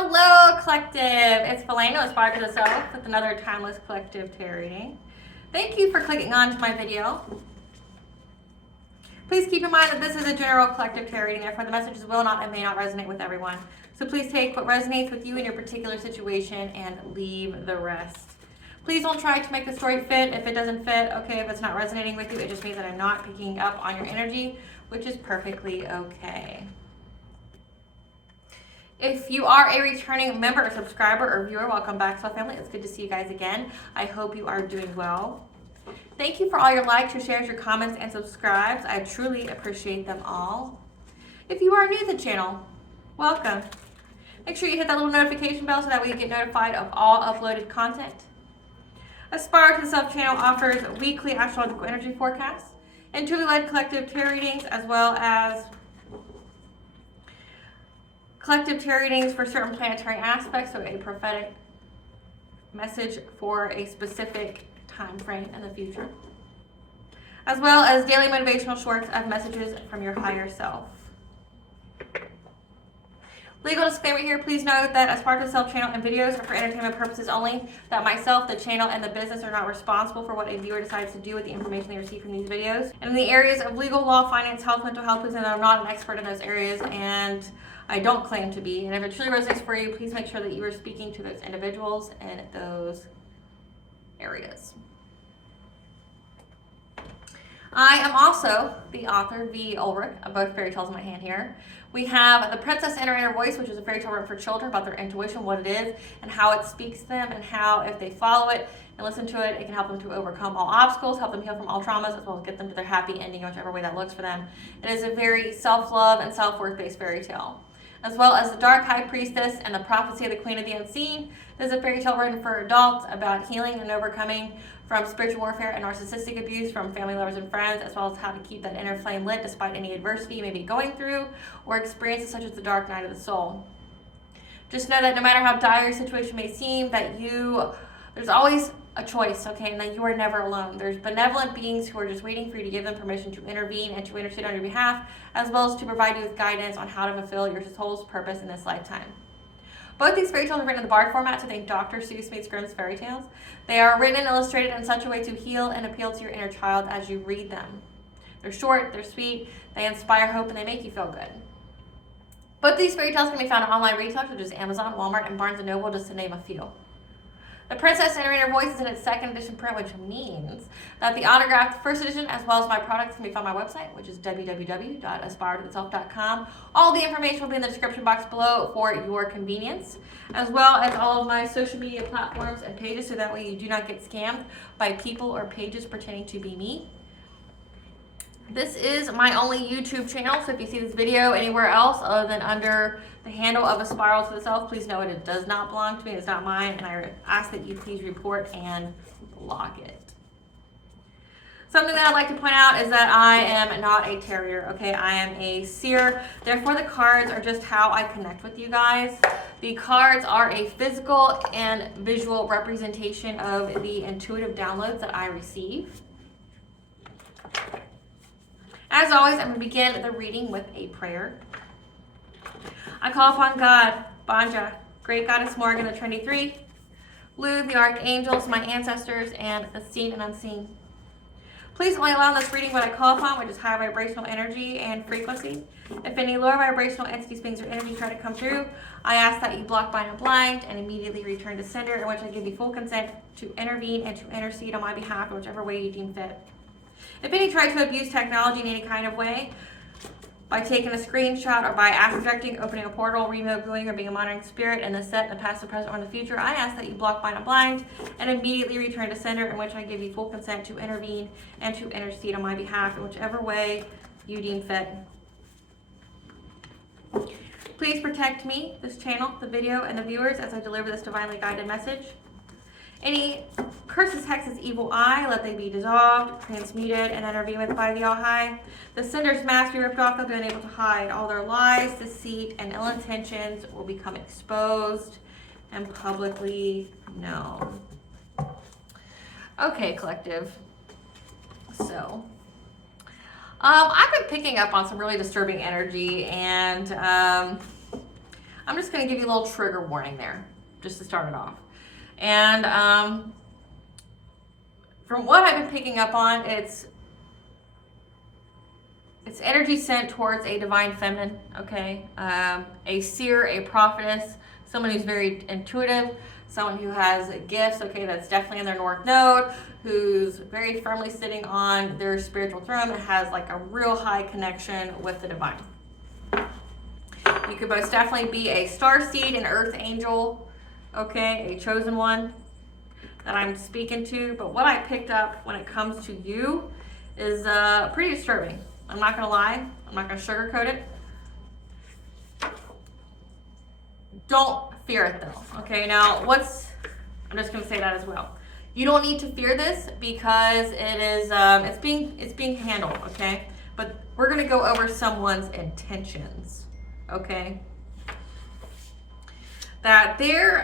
Hello, Collective. It's Felano, Aspire to the Self, with another Timeless Collective Tarot reading. Thank you for clicking on to my video. Please keep in mind that this is a general collective tarot reading, therefore the messages will not and may not resonate with everyone. So please take what resonates with you in your particular situation and leave the rest. Please don't try to make the story fit. If it doesn't fit, okay, if it's not resonating with you, it just means that I'm not picking up on your energy, which is perfectly okay. If you are a returning member or subscriber or viewer, welcome back to our family. It's good to see you guys again. I hope you are doing well. Thank you for all your likes, your shares, your comments, and subscribes. I truly appreciate them all. If you are new to the channel, welcome. Make sure you hit that little notification bell so that way you get notified of all uploaded content. Aspire to the Self channel offers weekly astrological energy forecasts, intuitively led collective tarot readings, as well as collective tarot readings for certain planetary aspects, so a prophetic message for a specific time frame in the future, as well as daily motivational shorts of messages from your higher self. Legal disclaimer here, please note that Aspire to the Self channel and videos are for entertainment purposes only, that myself, the channel, and the business are not responsible for what a viewer decides to do with the information they receive from these videos. And in the areas of legal, law, finance, health, mental health, please know that I'm not an expert in those areas, and I don't claim to be. And if it truly resonates for you, please make sure that you are speaking to those individuals in those areas. I am also the author, V. Ulrich, of both fairy tales in my hand here. We have The Princess and Her Inner Voice, which is a fairy tale written for children about their intuition, what it is, and how it speaks to them, and how if they follow it and listen to it, it can help them to overcome all obstacles, help them heal from all traumas, as well as get them to their happy ending, whichever way that looks for them. It is a very self-love and self-worth based fairy tale. As well as The Dark High Priestess and The Prophecy of the Queen of the Unseen. This is a fairy tale written for adults about healing and overcoming from spiritual warfare and narcissistic abuse from family, lovers, and friends, as well as how to keep that inner flame lit despite any adversity you may be going through or experiences such as the dark night of the soul. Just know that no matter how dire your situation may seem, that there's always a choice, okay, and that you are never alone. There's benevolent beings who are just waiting for you to give them permission to intervene and to intercede on your behalf, as well as to provide you with guidance on how to fulfill your soul's purpose in this lifetime. Both these fairy tales are written in the Bard format, so think Dr. Seuss meets Grimm's fairy tales. They are written and illustrated in such a way to heal and appeal to your inner child as you read them. They're short, they're sweet, they inspire hope, and they make you feel good. Both these fairy tales can be found on online retailers such as Amazon, Walmart, and Barnes & Noble, just to name a few. The Princess and Her Inner Voice is in its second edition print, which means that the autographed first edition, as well as my products, can be found on my website, which is www.aspiraltotheself.com. All the information will be in the description box below for your convenience, as well as all of my social media platforms and pages, so that way you do not get scammed by people or pages pretending to be me. This is my only YouTube channel, so if you see this video anywhere else other than under the handle of Aspire to the Self, please know it does not belong to me, it's not mine, and I ask that you please report and block it. Something that I'd like to point out is that I am not a tarot, okay? I am a seer, therefore the cards are just how I connect with you guys. The cards are a physical and visual representation of the intuitive downloads that I receive. As always, I'm going to begin the reading with a prayer. I call upon God, Banja, Great Goddess Morgan, the Trinity Three, Lu, the Archangels, my ancestors, and the seen and unseen. Please only allow in this reading what I call upon, which is high vibrational energy and frequency. If any lower vibrational entities, beings, or energies try to come through, I ask that you block, bind, and blind, and immediately return to sender, in which I give you full consent to intervene and to intercede on my behalf in whichever way you deem fit. If any try to abuse technology in any kind of way, by taking a screenshot or by astral projecting, opening a portal, removing or being a monitoring spirit in the set, the past, the present, or in the future, I ask that you block, bind, and blind, and immediately return to sender, in which I give you full consent to intervene and to intercede on my behalf in whichever way you deem fit. Please protect me, this channel, the video, and the viewers as I deliver this divinely guided message. Any curses, hexes, evil eye, let they be dissolved, transmuted, and intervened with by the All-High. The sender's mask be ripped off, they'll be unable to hide. All their lies, deceit, and ill intentions will become exposed and publicly known. Okay, collective. So, I've been picking up on some really disturbing energy, and I'm just going to give you a little trigger warning there, just to start it off. And from what I've been picking up on, it's energy sent towards a divine feminine, okay? A seer, a prophetess, someone who's very intuitive, someone who has gifts, okay, that's definitely in their north node, who's very firmly sitting on their spiritual throne and has like a real high connection with the divine. You could most definitely be a starseed, an earth angel, okay, a chosen one that I'm speaking to. But what I picked up when it comes to you is pretty disturbing. I'm not gonna lie. I'm not gonna sugarcoat it. Don't fear it though. Okay, now I'm just gonna say that as well. You don't need to fear this because it is it's being handled, okay? But we're gonna go over someone's intentions, okay? That they're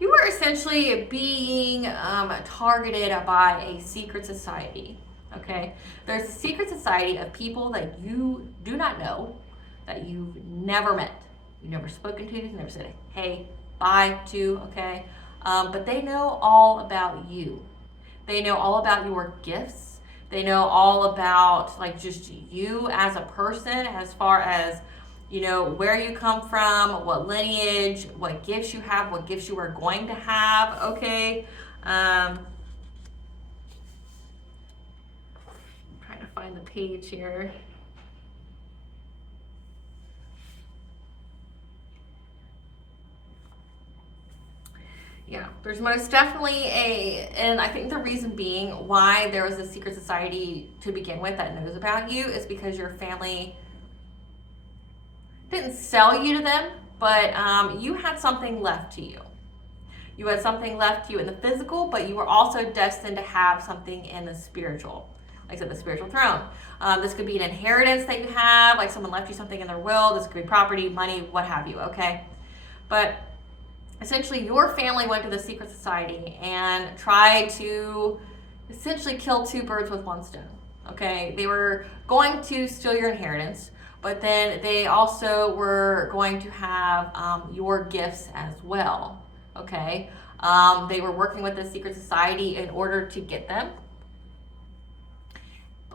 you are essentially being targeted by a secret society. Okay, there's a secret society of people that you do not know, that you've never met, you've never spoken to, you've never said hey, bye to, okay? But they know all about you. They know all about your gifts. They know all about like just you as a person, as far as, you know, where you come from, what lineage, what gifts you have, what gifts you are going to have, okay? Find the page here. Yeah, there's most definitely and I think the reason being why there was a secret society to begin with that knows about you is because your family didn't sell you to them, but you had something left to you. You had something left to you in the physical, but you were also destined to have something in the spiritual. Like I said, the spiritual throne. This could be an inheritance that you have, like someone left you something in their will. This could be property, money, what have you, okay? But essentially, your family went to the secret society and tried to essentially kill two birds with one stone, okay? They were going to steal your inheritance, but then they also were going to have your gifts as well, okay? They were working with the secret society in order to get them.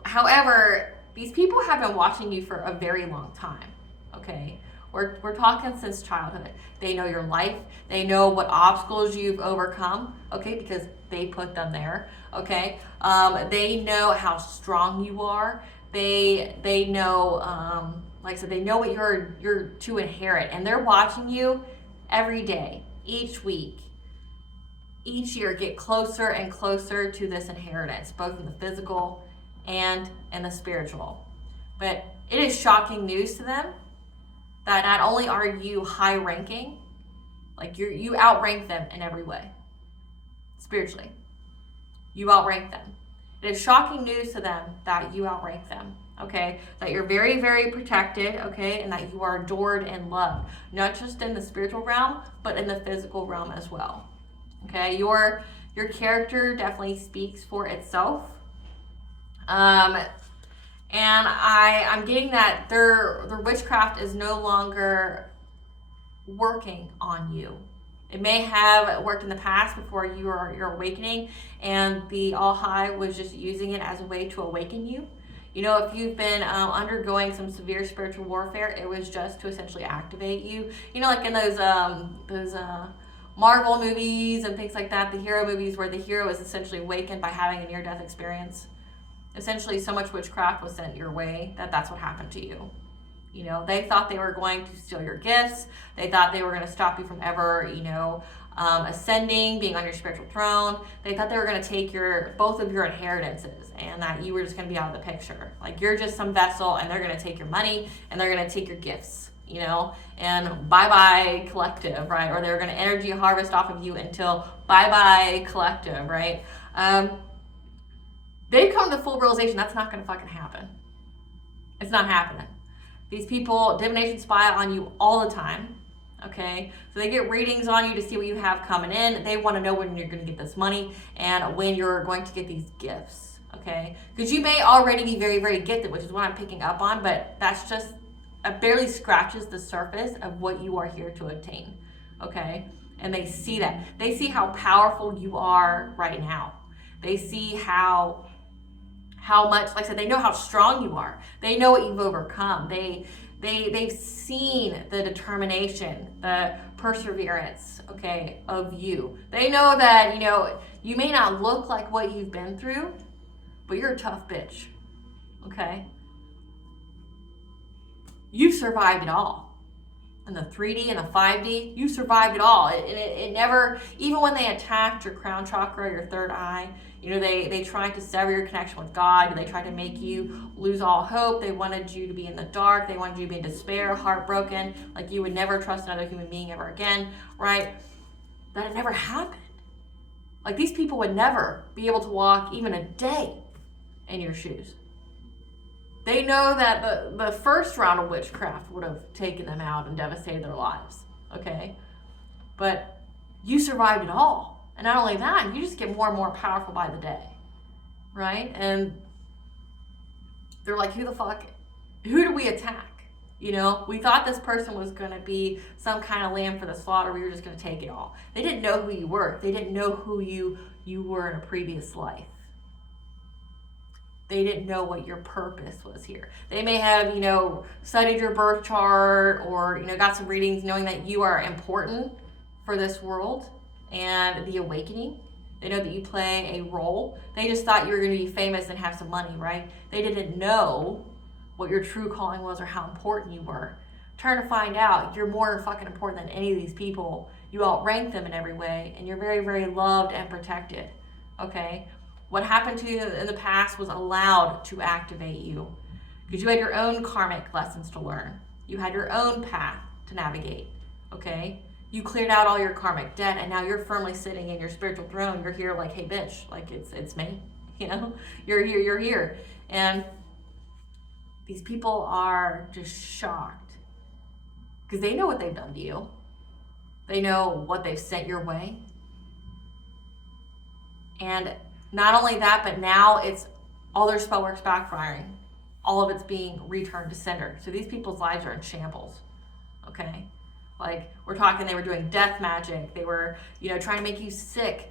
However, these people have been watching you for a very long time, okay? We're talking since childhood. They know your life. They know what obstacles you've overcome, okay, because they put them there, okay? They know how strong you are. They know, like I said, they know what you're to inherit, and they're watching you every day, each week, each year get closer and closer to this inheritance, both in the physical and in the spiritual. But it is shocking news to them that not only are you high ranking, like you outrank them in every way, spiritually. You outrank them. It is shocking news to them that you outrank them, okay? That you're very, very protected, okay? And that you are adored and loved, not just in the spiritual realm, but in the physical realm as well, okay? Your character definitely speaks for itself. And I'm getting that their witchcraft is no longer working on you. It may have worked in the past before your awakening, and the All High was just using it as a way to awaken you. You know, if you've been undergoing some severe spiritual warfare, it was just to essentially activate you. You know, like in those Marvel movies and things like that, the hero movies where the hero is essentially awakened by having a near-death experience. Essentially, so much witchcraft was sent your way that's what happened to you. You know, they thought they were going to steal your gifts. They thought they were going to stop you from ever, you know, ascending, being on your spiritual throne. They thought they were going to take both of your inheritances, and that you were just going to be out of the picture. Like, you're just some vessel, and they're going to take your money, and they're going to take your gifts, you know, and bye-bye collective, right? Or they're going to energy harvest off of you until bye-bye collective, right? They've come to the full realization that's not going to fucking happen. It's not happening. These people divination spy on you all the time, okay? So they get readings on you to see what you have coming in. They want to know when you're going to get this money and when you're going to get these gifts, okay? Because you may already be very, very gifted, which is what I'm picking up on, but that's just barely scratches the surface of what you are here to attain, okay? And they see that. They see how powerful you are right now. They see how much, like I said, they know how strong you are. They know what you've overcome. They've seen the determination, the perseverance, okay, of you. They know that, you may not look like what you've been through, but you're a tough bitch, okay? You've survived it all. In the 3D and the 5D, you survived it all. It never, even when they attacked your crown chakra, your third eye, they tried to sever your connection with God. They tried to make you lose all hope. They wanted you to be in the dark. They wanted you to be in despair, heartbroken, like you would never trust another human being ever again, right? That had never happened. Like, these people would never be able to walk even a day in your shoes. They know that the first round of witchcraft would have taken them out and devastated their lives, okay? But you survived it all. And not only that, you just get more and more powerful by the day, right? And they're like, who do we attack? We thought this person was going to be some kind of lamb for the slaughter. We were just going to take it all. They didn't know who you were. They didn't know who you were in a previous life. They didn't know what your purpose was here. They may have, studied your birth chart or, got some readings knowing that you are important for this world and the awakening. They know that you play a role. They just thought you were going to be famous and have some money, right? They didn't know what your true calling was or how important you were. Turn to find out, you're more fucking important than any of these people. You outrank them in every way, and you're very, very loved and protected, okay? What happened to you in the past was allowed to activate you because you had your own karmic lessons to learn. You had your own path to navigate, okay? You cleared out all your karmic debt, and now you're firmly sitting in your spiritual throne. You're here like, hey, bitch, like it's me, You're here. And these people are just shocked because they know what they've done to you. They know what they've sent your way. And not only that, but now it's all their spell work's backfiring. All of it's being returned to sender. So these people's lives are in shambles, okay? Like, we're talking, they were doing death magic. They were, trying to make you sick,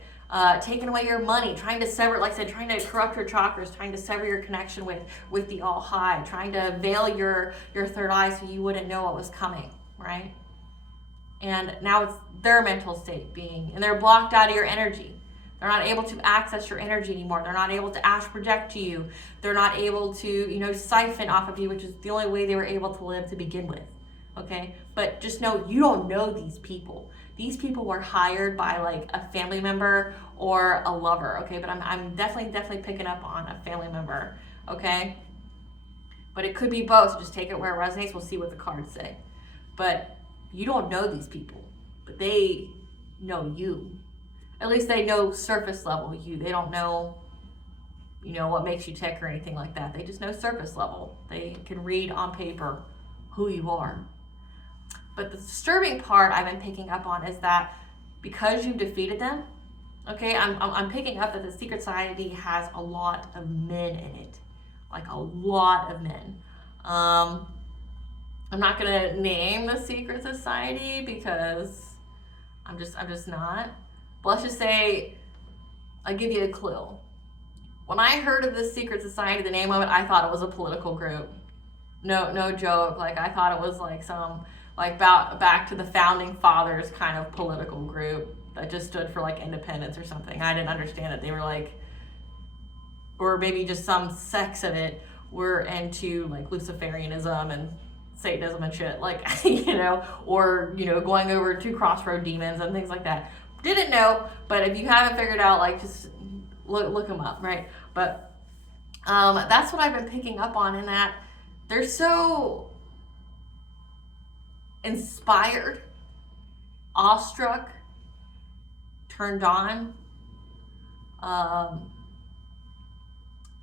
taking away your money, trying to sever, like I said, trying to corrupt your chakras, trying to sever your connection with the all high, trying to veil your third eye so you wouldn't know what was coming, right? And now it's their mental state and they're blocked out of your energy. They're not able to access your energy anymore. They're not able to astral project to you. They're not able to, siphon off of you, which is the only way they were able to live to begin with, okay? But just know, you don't know these people. These people were hired by like a family member or a lover, okay? But I'm definitely picking up on a family member, okay? But it could be both. So just take it where it resonates. We'll see what the cards say. But you don't know these people, but they know you. At least they know surface level you. They don't know, what makes you tick or anything like that. They just know surface level. They can read on paper who you are. But the disturbing part I've been picking up on is that because you've defeated them, okay, I'm picking up that the secret society has a lot of men in it. Like a lot of men. I'm not gonna name the secret society because I'm just not. But let's just say, I'll give you a clue. When I heard of this secret society, the name of it, I thought it was a political group. No joke. Like, I thought it was like some, like, back to the founding fathers kind of political group that just stood for like independence or something. I didn't understand it. They were like, or maybe just some sects of it were into like Luciferianism and Satanism and shit, like, or, going over to crossroad demons and things like that. Didn't know, but if you haven't figured out, like, just look them up, right? But that's what I've been picking up on, in that they're so inspired, awestruck, turned on,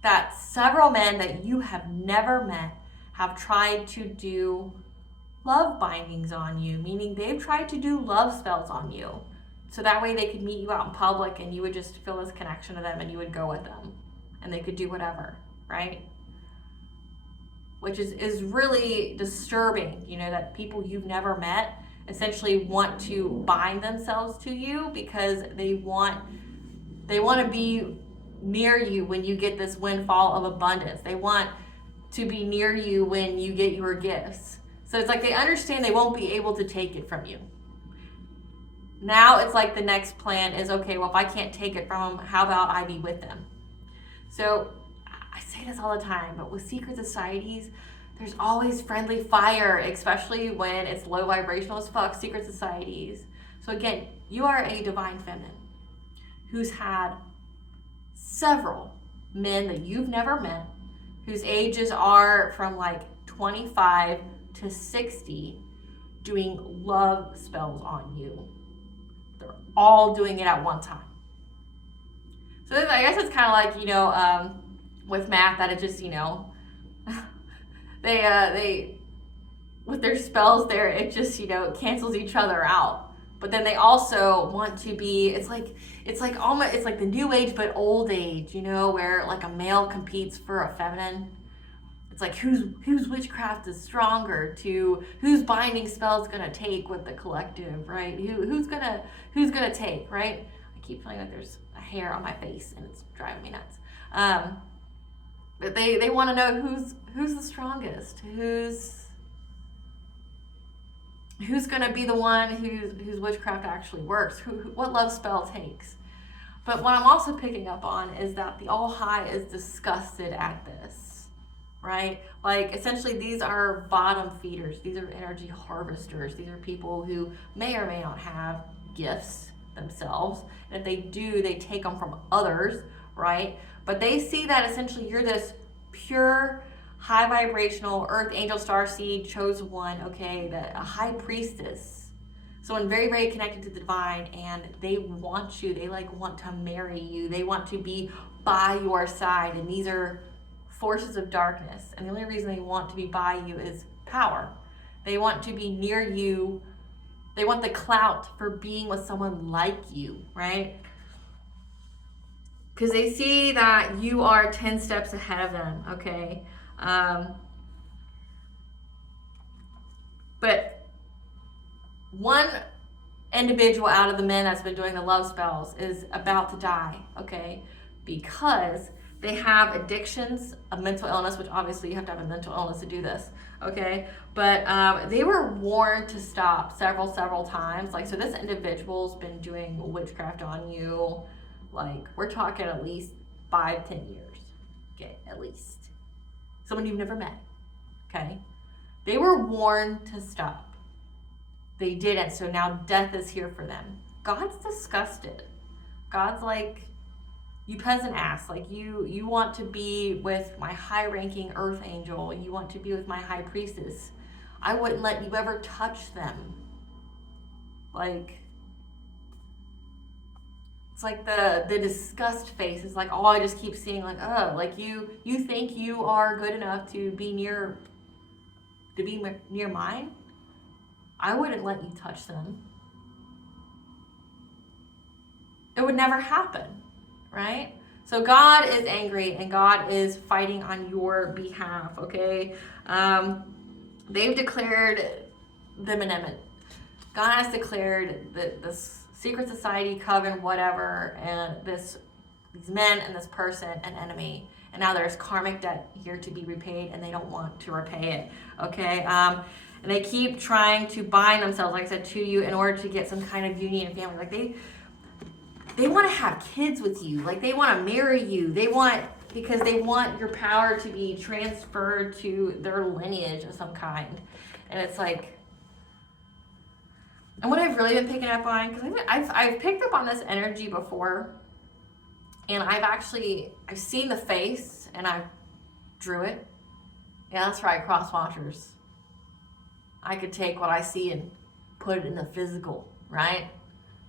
that several men that you have never met have tried to do love bindings on you, meaning they've tried to do love spells on you. So that way they could meet you out in public and you would just feel this connection to them and you would go with them and they could do whatever, right? which is really disturbing, you know, that people you've never met essentially want to bind themselves to you because they want to be near you when you get this windfall of abundance. They want to be near you when you get your gifts. So it's like they understand they won't be able to take it from you. Now it's like the next plan is, okay, well, if I can't take it from them, how about I be with them? So I say this all the time, but with secret societies, there's always friendly fire, especially when it's low vibrational as fuck, secret societies. So again, you are a divine feminine who's had several men that you've never met, whose ages are from like 25 to 60, doing love spells on you. They're all doing it at one time. So I guess it's kind of like, you know, with math, that it just, you know, they with their spells there, it just, you know, cancels each other out. But then they also want to be, it's like almost, it's like the new age but old age, you know, where like a male competes for a feminine. It's like whose witchcraft is stronger, to whose binding spell's gonna take with the collective, right? Who's gonna take, right? I keep feeling like there's a hair on my face and it's driving me nuts. But they want to know who's the strongest, who's gonna be the one whose witchcraft actually works, what love spell takes. But what I'm also picking up on is that the All High is disgusted at this. Right? Like essentially these are bottom feeders. These are energy harvesters. These are people who may or may not have gifts themselves. And if they do, they take them from others, right? But they see that essentially you're this pure, high vibrational earth angel starseed chosen one, okay, a high priestess. Someone very, very connected to the divine, and they want you. They like want to marry you. They want to be by your side. And these are forces of darkness, and the only reason they want to be by you is power. They want to be near you. They want the clout for being with someone like you, right? Because they see that you are 10 steps ahead of them, okay? But one individual out of the men that's been doing the love spells is about to die, okay? Because they have addictions, a mental illness, which obviously you have to have a mental illness to do this, okay? But they were warned to stop several times. Like, so this individual's been doing witchcraft on you, like, we're talking at least 5-10 years, okay, at least. Someone you've never met, okay? They were warned to stop. They didn't, so now death is here for them. God's disgusted. God's like, you peasant ass, like you want to be with my high-ranking earth angel, you want to be with my high priestess. I wouldn't let you ever touch them. Like, it's like the disgust face is like all I just keep seeing, like, oh, like you think you are good enough to be near mine? I wouldn't let you touch them. It would never happen. Right? So God is angry and God is fighting on your behalf, okay? They've declared them an enemy. God has declared that this secret society, coven, whatever, and these men and this person an enemy. And now there's karmic debt here to be repaid, and they don't want to repay it, okay? And they keep trying to bind themselves, like I said, to you in order to get some kind of union and family. Like they want to have kids with you. Like they want to marry you. Because they want your power to be transferred to their lineage of some kind. And it's like, and what I've really been picking up on, because I've picked up on this energy before, and I've seen the face, and I drew it. Yeah, that's right, cross watchers. I could take what I see and put it in the physical, right?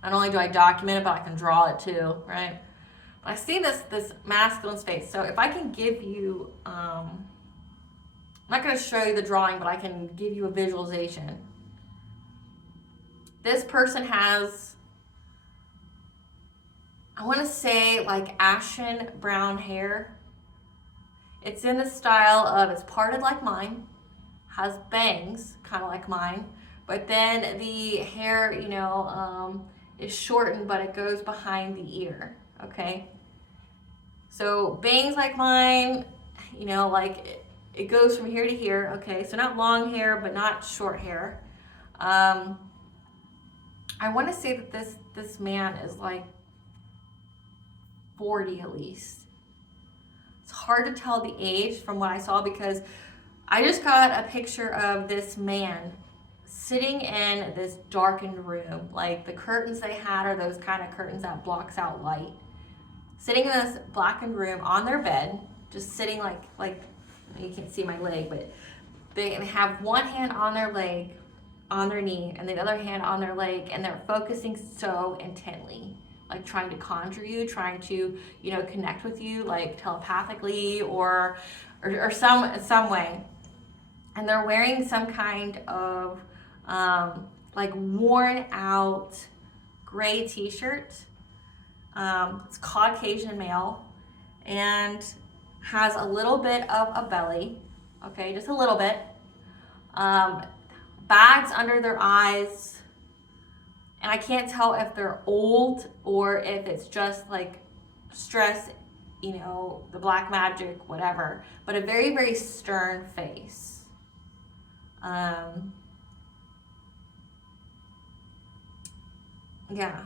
Not only do I document it, but I can draw it too, right? But I see this masculine face. So if I can give you, I'm not going to show you the drawing, but I can give you a visualization. This person has, I want to say, like ashen brown hair. It's in the style of, it's parted like mine, has bangs, kind of like mine, but then the hair, is shortened, but it goes behind the ear, okay? So bangs like mine, like it goes from here to here, okay? So not long hair, but not short hair. I want to say that this man is like 40 at least. It's hard to tell the age from what I saw because I just got a picture of this man sitting in this darkened room. Like the curtains they had are those kind of curtains that blocks out light. Sitting in this blackened room on their bed, just sitting like you can't see my leg, but they have one hand on their leg, on their knee, and the other hand on their leg, and they're focusing so intently, like trying to conjure you, trying to, connect with you, like telepathically or some way. And they're wearing some kind of like worn out gray t-shirt. It's Caucasian male and has a little bit of a belly, okay, just a little bit. Bags under their eyes, and I can't tell if they're old or if it's just like stress, the black magic, whatever, but a very, very stern face. Yeah.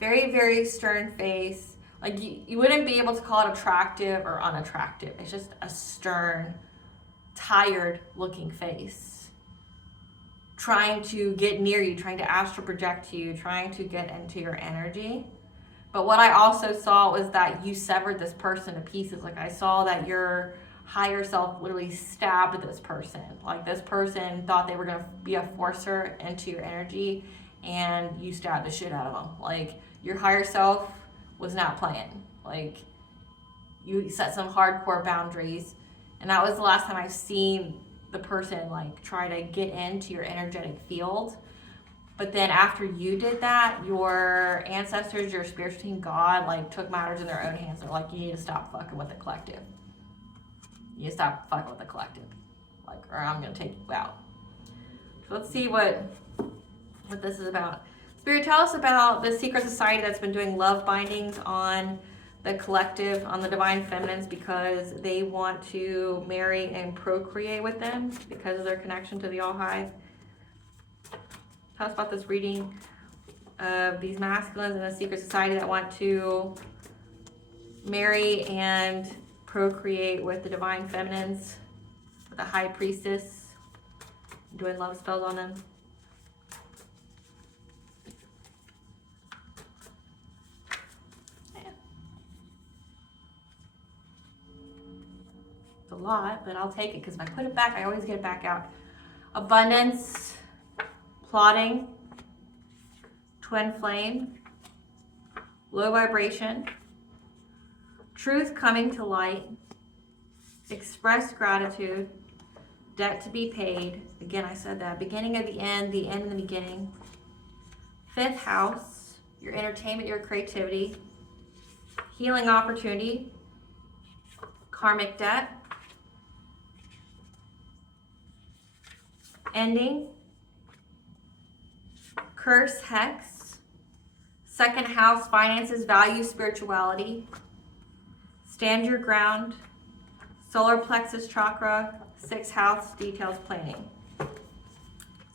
Very, very stern face. Like you wouldn't be able to call it attractive or unattractive. It's just a stern, tired looking face. Trying to get near you, trying to astral project you, trying to get into your energy. But what I also saw was that you severed this person to pieces. Like I saw that your higher self literally stabbed this person. Like this person thought they were going to be a forcer into your energy and you stabbed the shit out of them. Like your higher self was not playing. Like you set some hardcore boundaries, and that was the last time I've seen the person like try to get into your energetic field. But then after you did that, your ancestors, your spiritual team, God, like took matters in their own hands. They're like, you need to stop fucking with the collective. You need to stop fucking with the collective. Like, or I'm gonna take you out. So let's see what this is about. Spirit, tell us about the secret society that's been doing love bindings on the collective, on the divine feminines, because they want to marry and procreate with them because of their connection to the All High. Tell us about this reading of these masculines in a secret society that want to marry and procreate with the divine feminines, with the high priestess, doing love spells on them. A lot, but I'll take it because if I put it back, I always get it back out. Abundance, plotting, twin flame, low vibration, truth coming to light, express gratitude, debt to be paid. Again, I said that. Beginning of the end in the beginning. Fifth house, your entertainment, your creativity, healing opportunity, karmic debt, ending, curse, hex, second house, finances, value, spirituality, stand your ground, solar plexus chakra, sixth house, details, planning.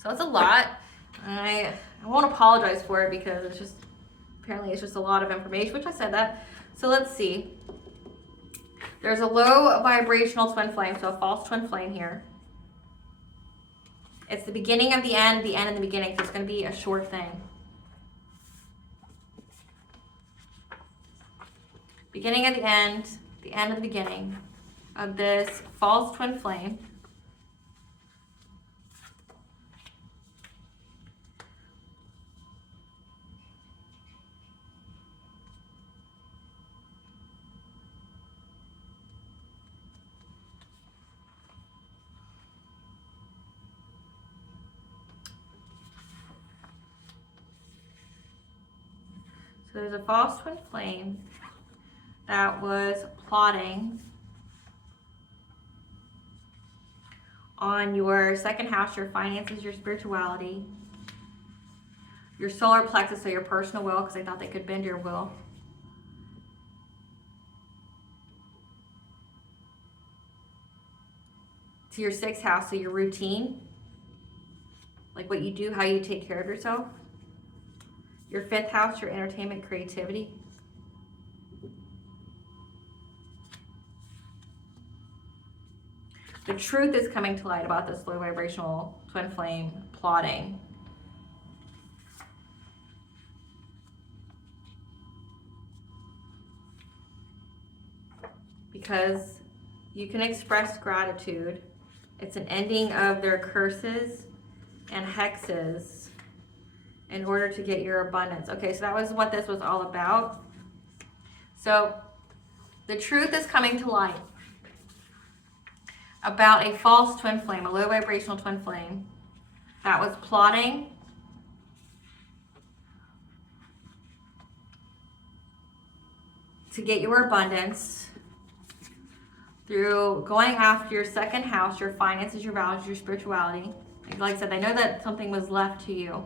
So it's a lot. I won't apologize for it because it's just, apparently it's just a lot of information, which I said that. So let's see. There's a low vibrational twin flame, so a false twin flame here. It's the beginning of the end and the beginning, so it's going to be a short thing. Beginning of the end of the beginning of this false twin flame. So there's a false twin flame that was plotting on your second house, your finances, your spirituality, your solar plexus, so your personal will, because they thought they could bend your will. To your sixth house, so your routine, like what you do, how you take care of yourself. Your fifth house, your entertainment, creativity. The truth is coming to light about this low vibrational twin flame plotting. Because you can express gratitude. It's an ending of their curses and hexes in order to get your abundance. Okay, so that was what this was all about. So the truth is coming to light about a false twin flame, a low vibrational twin flame that was plotting to get your abundance through going after your second house, your finances, your values, your spirituality. Like I said, they know that something was left to you.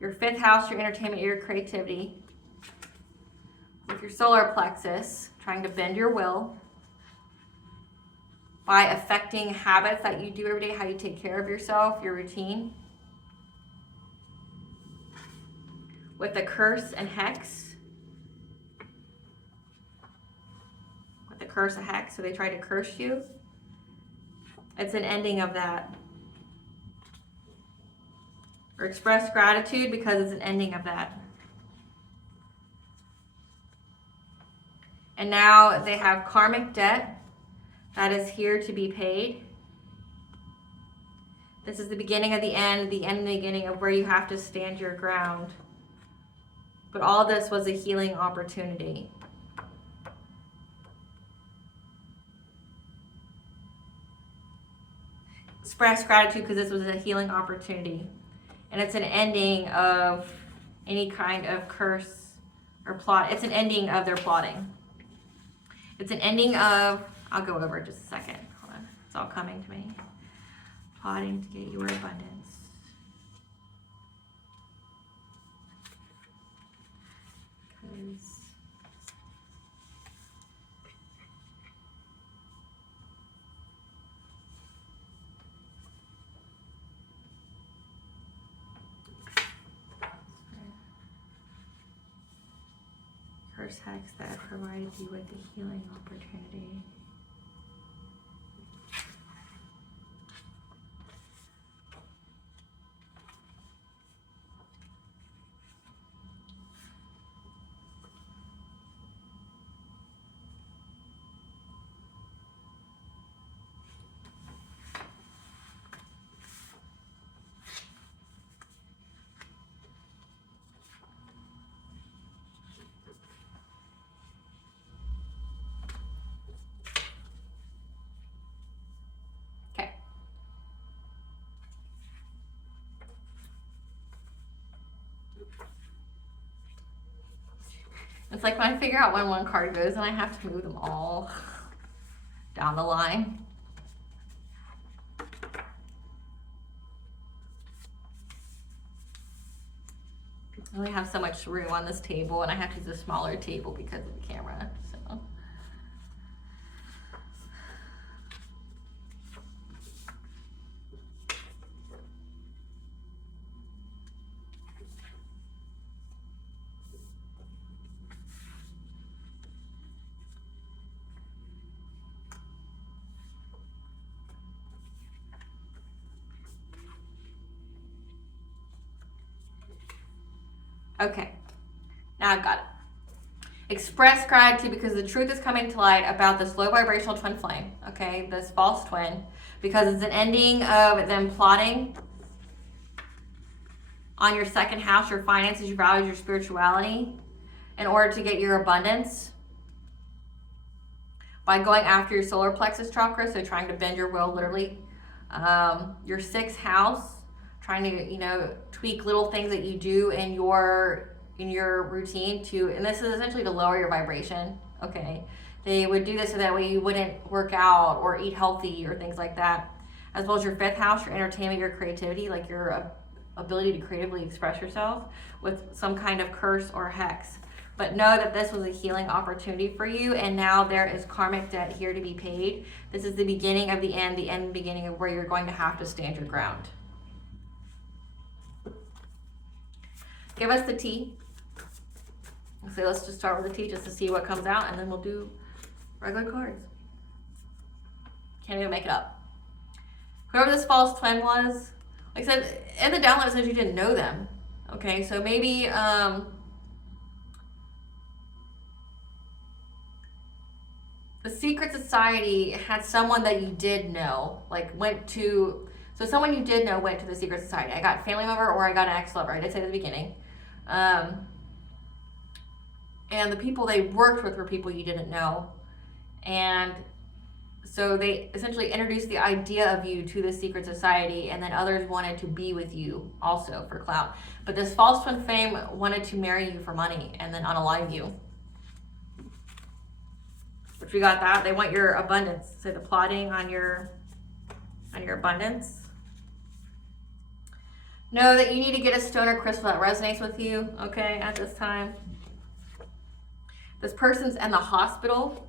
Your fifth house, your entertainment, your creativity. With your solar plexus, trying to bend your will by affecting habits that you do every day, how you take care of yourself, your routine. With the curse and hex. With the curse and hex, so they try to curse you. It's an ending of that. Or express gratitude because it's an ending of that. And now they have karmic debt that is here to be paid. This is the beginning of the end of the beginning of where you have to stand your ground. But all this was a healing opportunity. Express gratitude because this was a healing opportunity. And it's an ending of any kind of curse or plot. It's an ending of their plotting. It's an ending of, I'll go over it just a second. Hold on. It's all coming to me. Plotting to get your abundance. Because curse hex that provided you with the healing opportunity. It's like when I figure out when one card goes and I have to move them all down the line. I only have so much room on this table and I have to use a smaller table because of the camera. So. Okay, now I've got it. Express gratitude because the truth is coming to light about this low vibrational twin flame, okay, this false twin, because it's an ending of them plotting on your second house, your finances, your values, your spirituality, in order to get your abundance by going after your solar plexus chakra, so trying to bend your will literally. Your sixth house, trying to, tweak little things that you do in your your routine to, and this is essentially to lower your vibration, okay? They would do this so that way you wouldn't work out or eat healthy or things like that. As well as your 5th house, your entertainment, your creativity, like your ability to creatively express yourself with some kind of curse or hex. But know that this was a healing opportunity for you, and now there is karmic debt here to be paid. This is the beginning of the end beginning of where you're going to have to stand your ground. Give us the tea. So let's just start with the tea just to see what comes out, and then we'll do regular cards. Can't even make it up. Whoever this false twin was, like I said, in the download it says you didn't know them. Okay, so maybe the secret society had someone that you did know, like so someone you did know went to the secret society. I got family member or I got an ex-lover. I did say at the beginning. And the people they worked with were people you didn't know. And so they essentially introduced the idea of you to the secret society, and then others wanted to be with you also for clout. But this false twin flame wanted to marry you for money and then unalive you. Which we got that. They want your abundance. So the plotting on your abundance. Know that you need to get a stone or crystal that resonates with you, okay, at this time. This person's in the hospital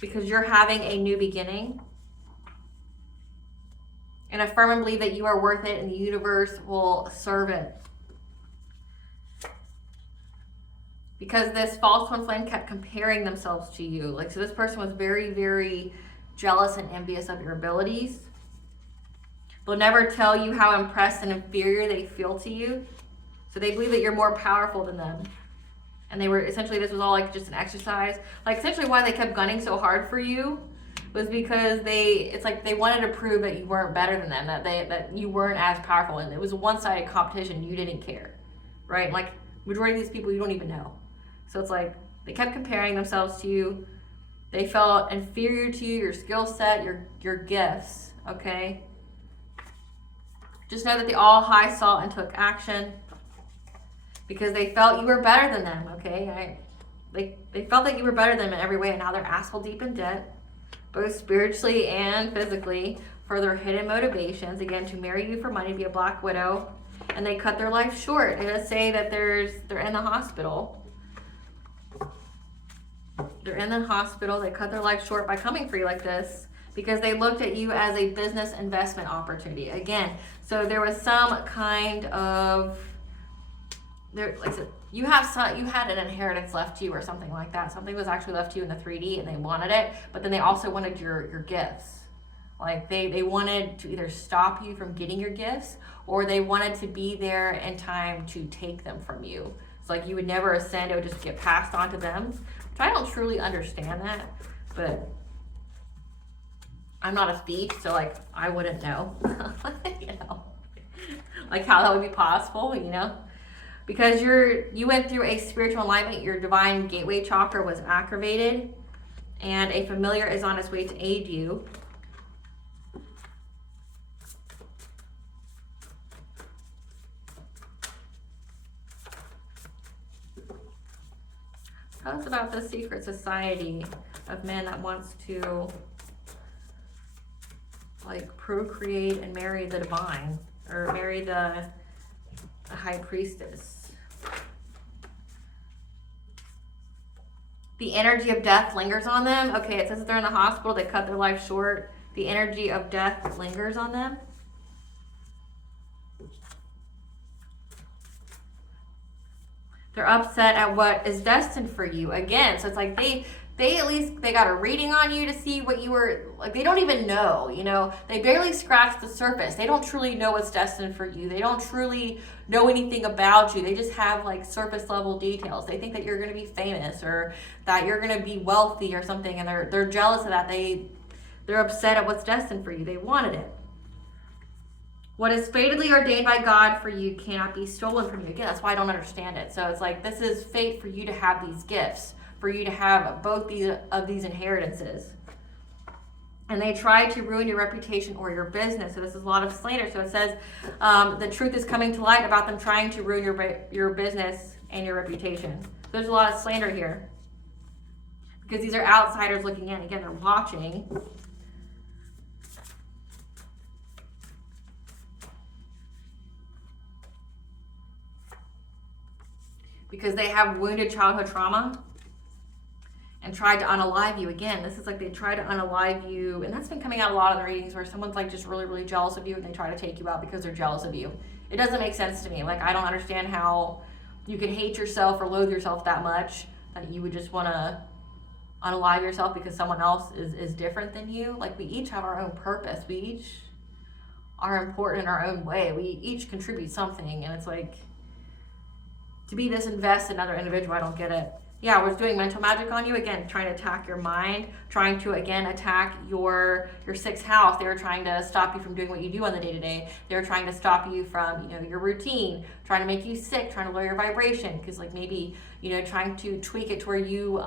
because you're having a new beginning. And affirm and believe that you are worth it and the universe will serve it. Because this false twin flame kept comparing themselves to you. Like, so this person was very, very jealous and envious of your abilities. They'll never tell you how impressed and inferior they feel to you. So they believe that you're more powerful than them. And they were, essentially, this was all like just an exercise. Like, essentially why they kept gunning so hard for you was because it's like they wanted to prove that you weren't better than them, that you weren't as powerful. And it was a one-sided competition. You didn't care, right? Like, majority of these people you don't even know. So it's like they kept comparing themselves to you. They felt inferior to you, your skill set, your gifts, okay? Just know that they all high saw and took action because they felt you were better than them, okay? They felt that you were better than them in every way, and now they're asshole deep in debt, both spiritually and physically, for their hidden motivations, again, to marry you for money, to be a black widow, and they cut their life short. They just say that they're in the hospital. They're in the hospital. They cut their life short by coming for you like this because they looked at you as a business investment opportunity. Again, so there was some kind of, like I said, you had an inheritance left to you or something like that. Something was actually left to you in the 3D and they wanted it, but then they also wanted your gifts. Like they wanted to either stop you from getting your gifts or they wanted to be there in time to take them from you. It's like you would never ascend, it would just get passed on to them. Which I don't truly understand that, but I'm not a thief, so like I wouldn't know. You know, like how that would be possible, you know? Because you went through a spiritual alignment, your divine gateway chakra was activated, and a familiar is on its way to aid you. Tell us about the secret society of men that wants to like procreate and marry the divine or marry the high priestess. The energy of death lingers on them. Okay, it says that they're in the hospital, they cut their life short. The energy of death lingers on them. They're upset at what is destined for you. Again, so it's like they at least, they got a reading on you to see what you were, like they don't even know, you know. They barely scratched the surface. They don't truly know what's destined for you. They don't truly know anything about you. They just have like surface level details. They think that you're going to be famous or that you're going to be wealthy or something, and they're jealous of that. They're upset at what's destined for you. They wanted it. What is fatally ordained by God for you cannot be stolen from you. Again, that's why I don't understand it. So it's like, this is fate for you to have these gifts, for you to have both these inheritances. And they try to ruin your reputation or your business. So this is a lot of slander. So it says the truth is coming to light about them trying to ruin your business and your reputation. So there's a lot of slander here because these are outsiders looking in. Again, they're watching. Because they have wounded childhood trauma and tried to unalive you. Again, this is like they try to unalive you, and that's been coming out a lot of the readings where someone's like just really, really jealous of you and they try to take you out because they're jealous of you. It doesn't make sense to me. Like, I don't understand how you can hate yourself or loathe yourself that much that you would just want to unalive yourself because someone else is different than you. Like, we each have our own purpose. We each are important in our own way. We each contribute something, and it's like, to be this invested in another individual, I don't get it. Yeah, we're doing mental magic on you, again, trying to attack your mind, trying to, again, attack your sixth house. They were trying to stop you from doing what you do on the day-to-day. They were trying to stop you from, your routine, trying to make you sick, trying to lower your vibration, because, like, maybe, trying to tweak it to where you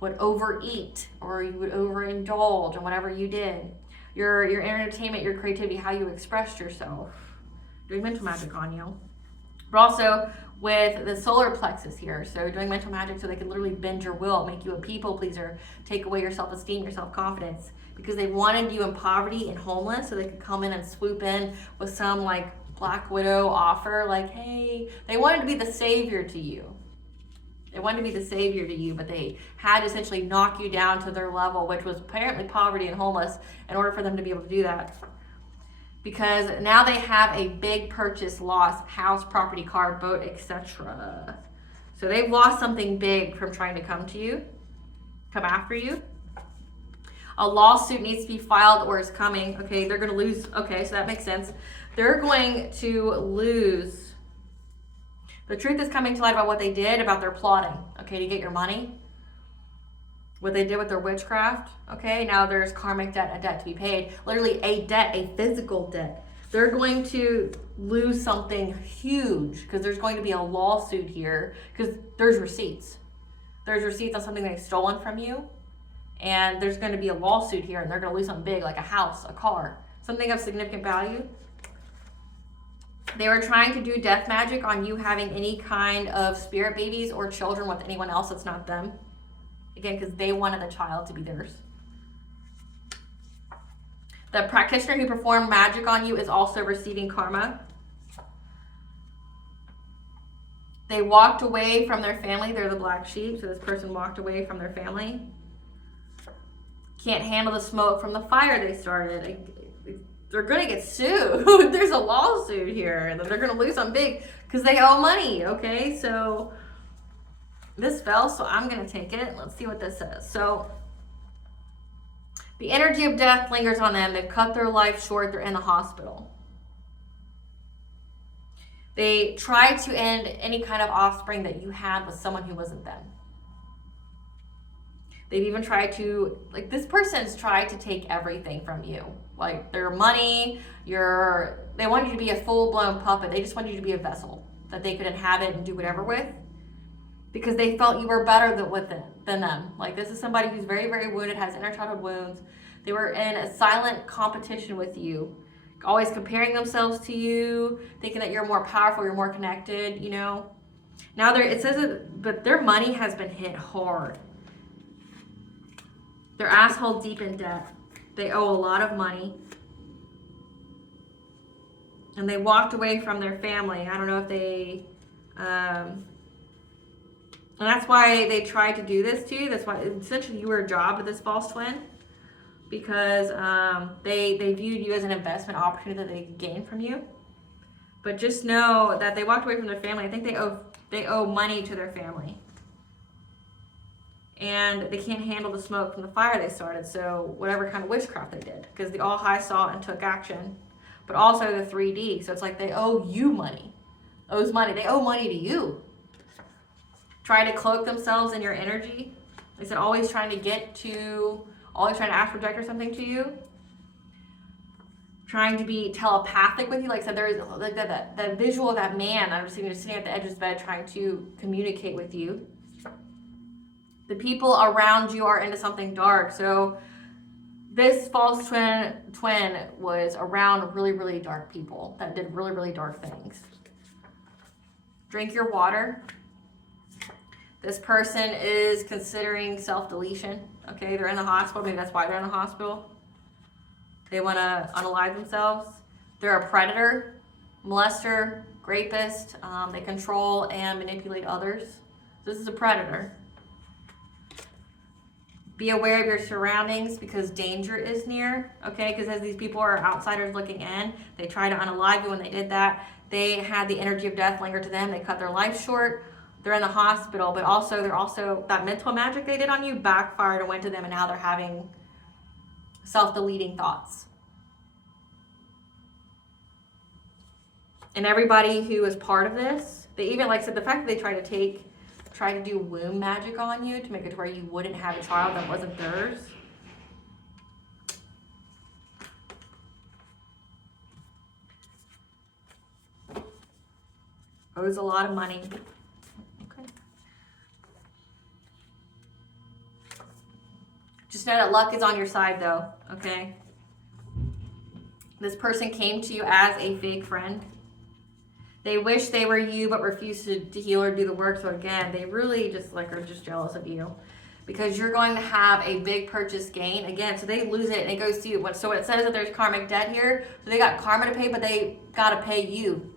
would overeat or you would overindulge in whatever you did. Your entertainment, your creativity, how you expressed yourself. Doing mental magic on you. But also with the solar plexus here, so doing mental magic so they can literally bend your will, make you a people pleaser, take away your self-esteem, your self-confidence, because they wanted you in poverty and homeless so they could come in and swoop in with some like Black Widow offer, like, hey, they wanted to be the savior to you. They wanted to be the savior to you, but they had to essentially knock you down to their level, which was apparently poverty and homeless, in order for them to be able to do that. Because now they have a big purchase loss, house, property, car, boat, etc. So they've lost something big from trying to come after you. A lawsuit needs to be filed or is coming. Okay, they're going to lose. Okay, so that makes sense. They're going to lose. The truth is coming to light about what they did, about their plotting, okay, to get your money. What they did with their witchcraft, okay? Now there's karmic debt, a debt to be paid. Literally a debt, a physical debt. They're going to lose something huge because there's going to be a lawsuit here because there's receipts. There's receipts on something they've stolen from you, and there's going to be a lawsuit here, and they're going to lose something big, like a house, a car, something of significant value. They were trying to do death magic on you having any kind of spirit babies or children with anyone else that's not them. Again, because they wanted the child to be theirs. The practitioner who performed magic on you is also receiving karma. They walked away from their family. They're the black sheep. So this person walked away from their family. Can't handle the smoke from the fire they started. They're going to get sued. There's a lawsuit here. They're going to lose something big because they owe money. Okay, so this fell, so I'm going to take it. Let's see what this says. So the energy of death lingers on them. They've cut their life short. They're in the hospital. They tried to end any kind of offspring that you had with someone who wasn't them. They've even tried to, like, this person's tried to take everything from you. Like, their money, they want you to be a full-blown puppet. They just want you to be a vessel that they could inhabit and do whatever with, because they felt you were better than them. Like, this is somebody who's very, very wounded, has inner childhood wounds. They were in a silent competition with you, always comparing themselves to you, thinking that you're more powerful, you're more connected, Now it says but their money has been hit hard. They're asshole deep in debt. They owe a lot of money. And they walked away from their family. I don't know if they... and that's why they tried to do this to you. That's why, essentially, you were a job to this false twin. Because they viewed you as an investment opportunity that they could gain from you. But just know that they walked away from their family. I think they owe money to their family. And they can't handle the smoke from the fire they started. So whatever kind of witchcraft they did. Because the All High saw it and took action. But also the 3D. So it's like they owe you money. Owes money. They owe money to you. Try to cloak themselves in your energy. They said always trying to ask project or something to you. Trying to be telepathic with you. Like I said, there is like that visual of that man. I'm sitting at the edge of his bed trying to communicate with you. The people around you are into something dark. So this false twin was around really, really dark people that did really, really dark things. Drink your water. This person is considering self-deletion. Okay, they're in the hospital. Maybe that's why they're in the hospital. They want to unalive themselves. They're a predator, molester, rapist. They control and manipulate others. This is a predator. Be aware of your surroundings because danger is near, okay? Because as these people are outsiders looking in, they try to unalive you. When they did that, they had the energy of death linger to them. They cut their life short. They're in the hospital, but they're also that mental magic they did on you backfired and went to them, and now they're having self-deleting thoughts. And everybody who is part of this, they even, like I said, the fact that they try to do womb magic on you to make it to where you wouldn't have a child that wasn't theirs. Owes a lot of money. Okay. Just know that luck is on your side though, okay? This person came to you as a fake friend. They wish they were you, but refuse to heal or do the work. So again, they really just are just jealous of you because you're going to have a big purchase gain. Again, so they lose it and it goes to you. So it says that there's karmic debt here. So they got karma to pay, but they got to pay you.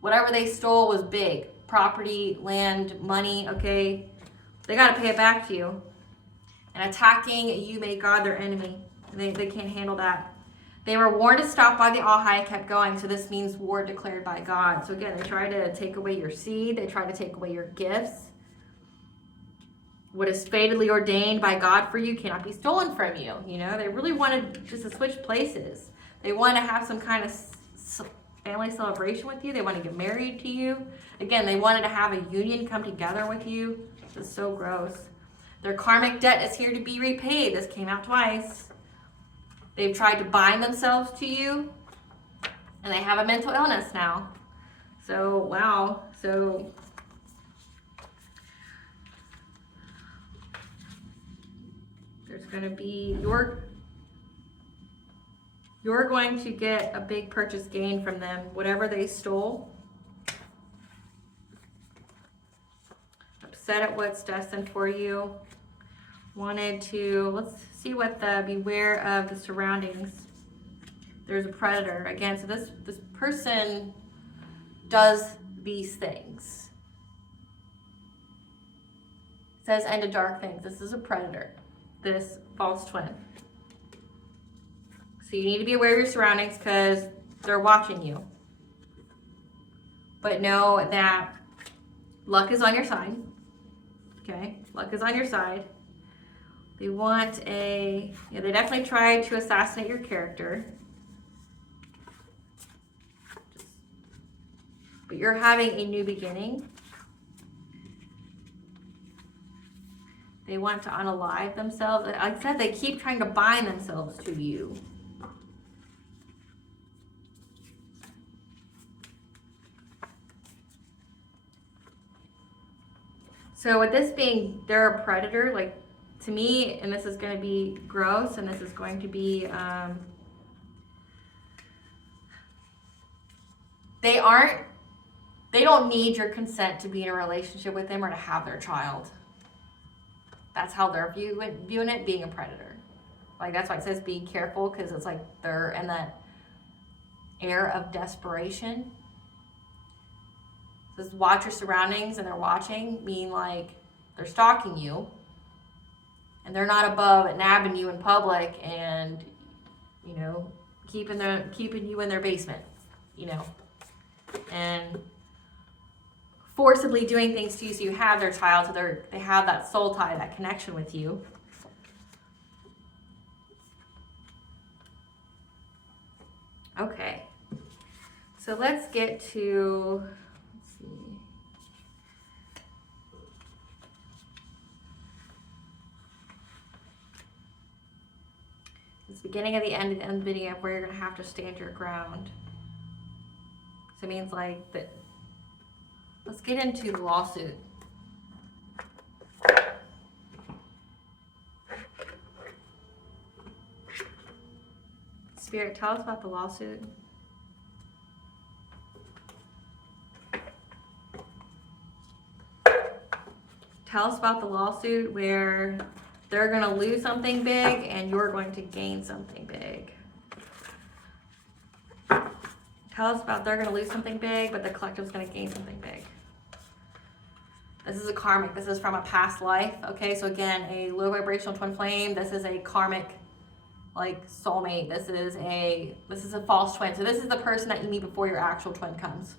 Whatever they stole was big. Property, land, money, okay? They got to pay it back to you. And attacking you made God their enemy. They can't handle that. They were warned to stop by the All High and kept going. So this means war declared by God. So again, they try to take away your seed. They try to take away your gifts. What is fatally ordained by God for you cannot be stolen from you. You know, they really wanted just to switch places. They want to have some kind of family celebration with you. They want to get married to you. Again, they wanted to have a union come together with you. This is so gross. Their karmic debt is here to be repaid. This came out twice. They've tried to bind themselves to you, and they have a mental illness now. So, wow. So, there's going to be, you're going to get a big purchase gain from them, whatever they stole. Upset at what's destined for you. Wanted to, let's see what the beware of the surroundings. There's a predator. Again, so this person does these things. It says end of dark things. This is a predator. This false twin. So you need to be aware of your surroundings because they're watching you. But know that luck is on your side. Okay? Luck is on your side. They want they definitely try to assassinate your character. But you're having a new beginning. They want to unalive themselves. Like I said, they keep trying to bind themselves to you. So with this being, they're a predator, like to me, and this is going to be gross, and this is going to be, they don't need your consent to be in a relationship with them or to have their child. That's how they're viewing it, being a predator. Like that's why it says be careful, because it's like they're in that air of desperation. It says watch your surroundings, and they're watching, mean like they're stalking you. And they're not above at nabbing you in public and, you know, keeping you in their basement, you know, and forcibly doing things to you so you have their child, so they have that soul tie, that connection with you. Okay, so let's get to, let's see. It's the beginning of the end of the video where you're going to have to stand your ground. So it means like that. Let's get into the lawsuit. Spirit, tell us about the lawsuit. Tell us about the lawsuit where they're going to lose something big and you're going to gain something big. Tell us about they're going to lose something big, but the collective's going to gain something big. This is a karmic. This is from a past life. Okay, so again, a low vibrational twin flame. This is a karmic, like soulmate. This is a false twin. So this is the person that you meet before your actual twin comes.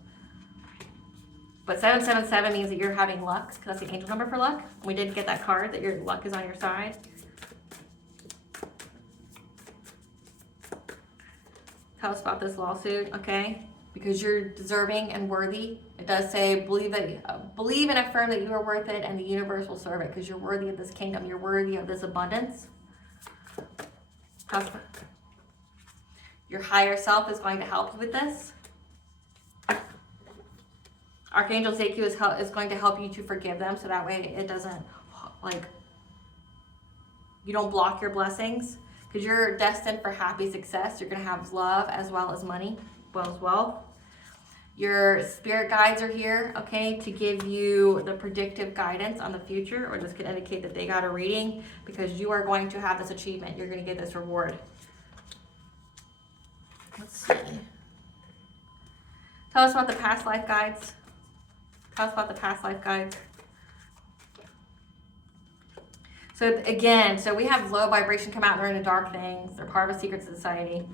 But 777 means that you're having luck, because that's the angel number for luck. We did get that card that your luck is on your side. Tell us about this lawsuit, okay? Because you're deserving and worthy. It does say believe and affirm that you are worth it, and the universe will serve it, because you're worthy of this kingdom. You're worthy of this abundance. Your higher self is going to help you with this. Archangel Zakiel is going to help you to forgive them, so that way it doesn't, like, you don't block your blessings, because you're destined for happy success. You're going to have love as well as money, as well as wealth. Your spirit guides are here, okay, to give you the predictive guidance on the future, or this could indicate that they got a reading, because you are going to have this achievement. You're going to get this reward. Let's see. Tell us about the past life guides. Tell us about the past life guides. So again, so we have low vibration come out. They're into dark things. They're part of a secret society.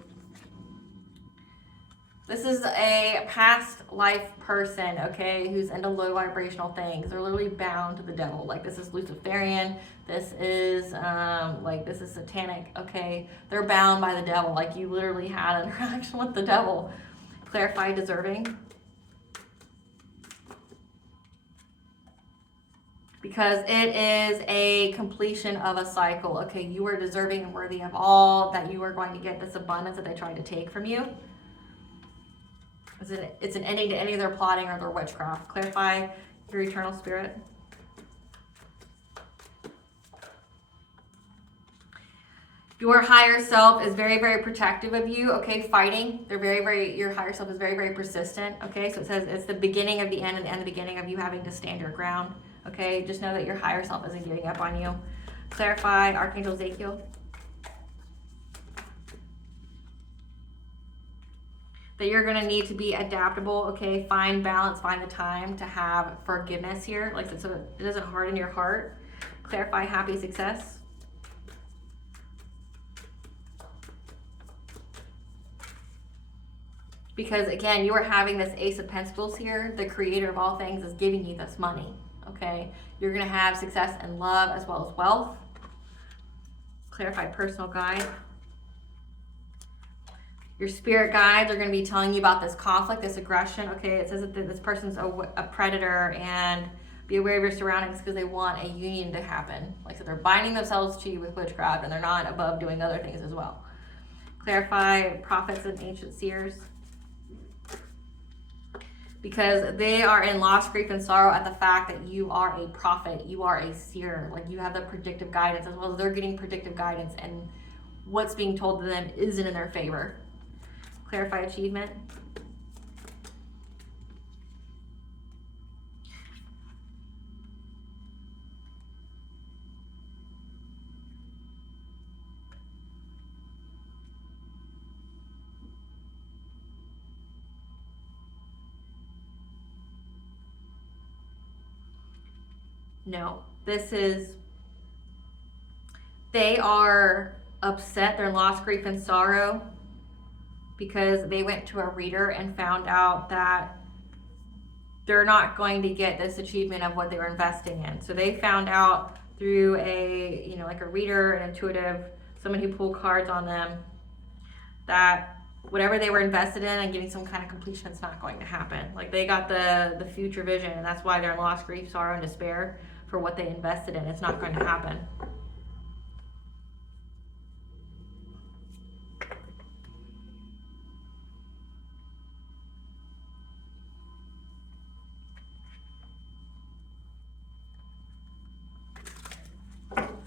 This is a past life person, okay, who's into low vibrational things. They're literally bound to the devil. Like, this is Luciferian. This is this is satanic, okay. They're bound by the devil. Like, you literally had an interaction with the devil. Clarify deserving. Because it is a completion of a cycle. Okay, you are deserving and worthy of all that you are going to get, this abundance that they tried to take from you. It's an ending to any of their plotting or their witchcraft. Clarify your eternal spirit. Your higher self is very, very protective of you, okay, fighting. Your higher self is very, very persistent, okay? So it says it's the beginning of the end and the end of the beginning of you having to stand your ground, okay? Just know that your higher self isn't giving up on you. Clarify Archangel Zakiel. That you're going to need to be adaptable, okay? Find balance, find the time to have forgiveness here, like, so it doesn't harden your heart. Clarify happy success. Because again, you are having this Ace of Pentacles here. The creator of all things is giving you this money, okay? You're going to have success and love as well as wealth. Clarify personal guide. Your spirit guides are going to be telling you about this conflict, this aggression, okay? It says that this person's a predator, and be aware of your surroundings because they want a union to happen. Like, so they're binding themselves to you with witchcraft, and they're not above doing other things as well. Clarify prophets and ancient seers. Because they are in loss, grief, and sorrow at the fact that you are a prophet, you are a seer, like you have the predictive guidance, as well as they're getting predictive guidance, and what's being told to them isn't in their favor. Clarify achievement. No, they are upset, they're in loss, grief, and sorrow because they went to a reader and found out that they're not going to get this achievement of what they were investing in. So they found out through a, like a reader, an intuitive, someone who pulled cards on them, that whatever they were invested in and getting some kind of completion, it's not going to happen. Like, they got the future vision, and that's why they're in loss, grief, sorrow, and despair for what they invested in. It's not going to happen.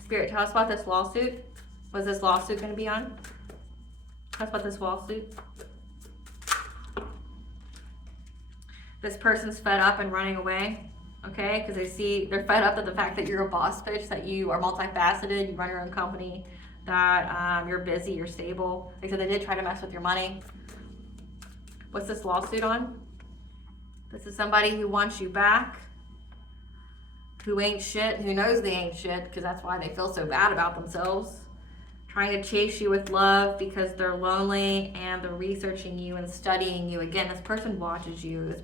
Spirit, tell us about this lawsuit. Was this lawsuit going to be on? That's what this lawsuit. This person's fed up and running away, okay? Because they're fed up at the fact that you're a boss bitch, that you are multifaceted, you run your own company, that you're busy, you're stable. Like I said, they did try to mess with your money. What's this lawsuit on? This is somebody who wants you back, who ain't shit, who knows they ain't shit, because that's why they feel so bad about themselves. Trying to chase you with love because they're lonely and they're researching you and studying you. Again, this person watches you. This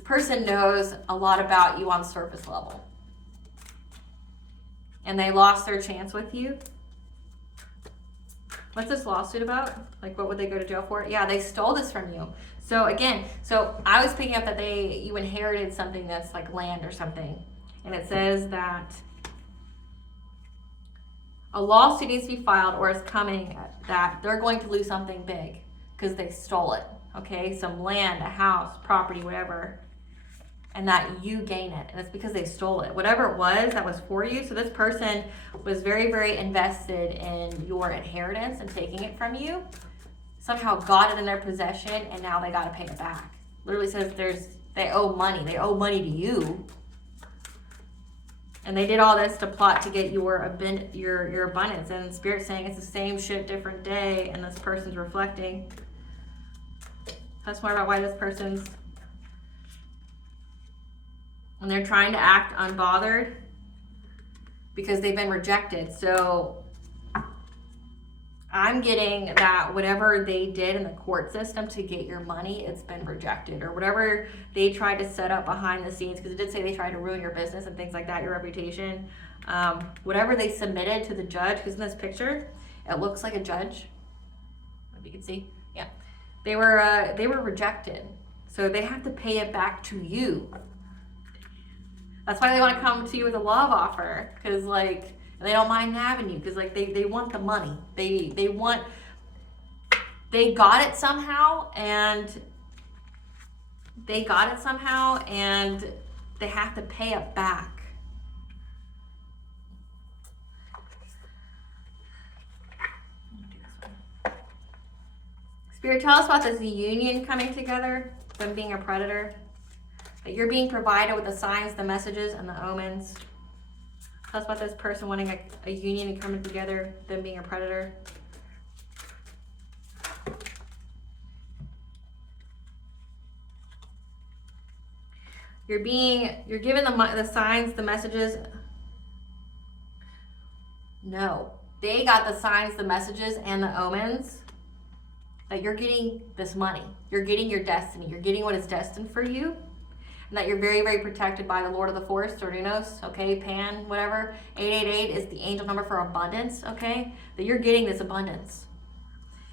person knows a lot about you on surface level. And they lost their chance with you. What's this lawsuit about? Like, what would they go to jail for? Yeah, they stole this from you. So again, I was picking up that you inherited something that's like land or something. And it says that a lawsuit needs to be filed or is coming that they're going to lose something big because they stole it. Okay, some land, a house, property, whatever. And that you gain it. And it's because they stole it. Whatever it was that was for you. So this person was very, very invested in your inheritance and taking it from you. Somehow got it in their possession and now they got to pay it back. Literally says they owe money. They owe money to you. And they did all this to plot to get your abundance. And Spirit's saying it's the same shit, different day. And this person's reflecting. That's more about why this person's... And they're trying to act unbothered because they've been rejected. So I'm getting that whatever they did in the court system to get your money, it's been rejected. Or whatever they tried to set up behind the scenes, because it did say they tried to ruin your business and things like that, your reputation. Whatever they submitted to the judge, because in this picture, it looks like a judge. If you can see. Yeah. They were rejected. So they have to pay it back to you. That's why they want to come to you with a love offer, because like they don't mind having you, because like they want the money. They got it somehow, and they have to pay it back. Spirit, tell us about this union coming together, them being a predator. That you're being provided with the signs, the messages, and the omens. Tell us about this person wanting a union and coming together, them being a predator. You're given the signs, the messages. No, they got the signs, the messages, and the omens. That you're getting this money. You're getting your destiny. You're getting what is destined for you. And that you're very, very protected by the Lord of the Forest, or Unos, okay, Pan, whatever. 888 is the angel number for abundance, okay? That you're getting this abundance.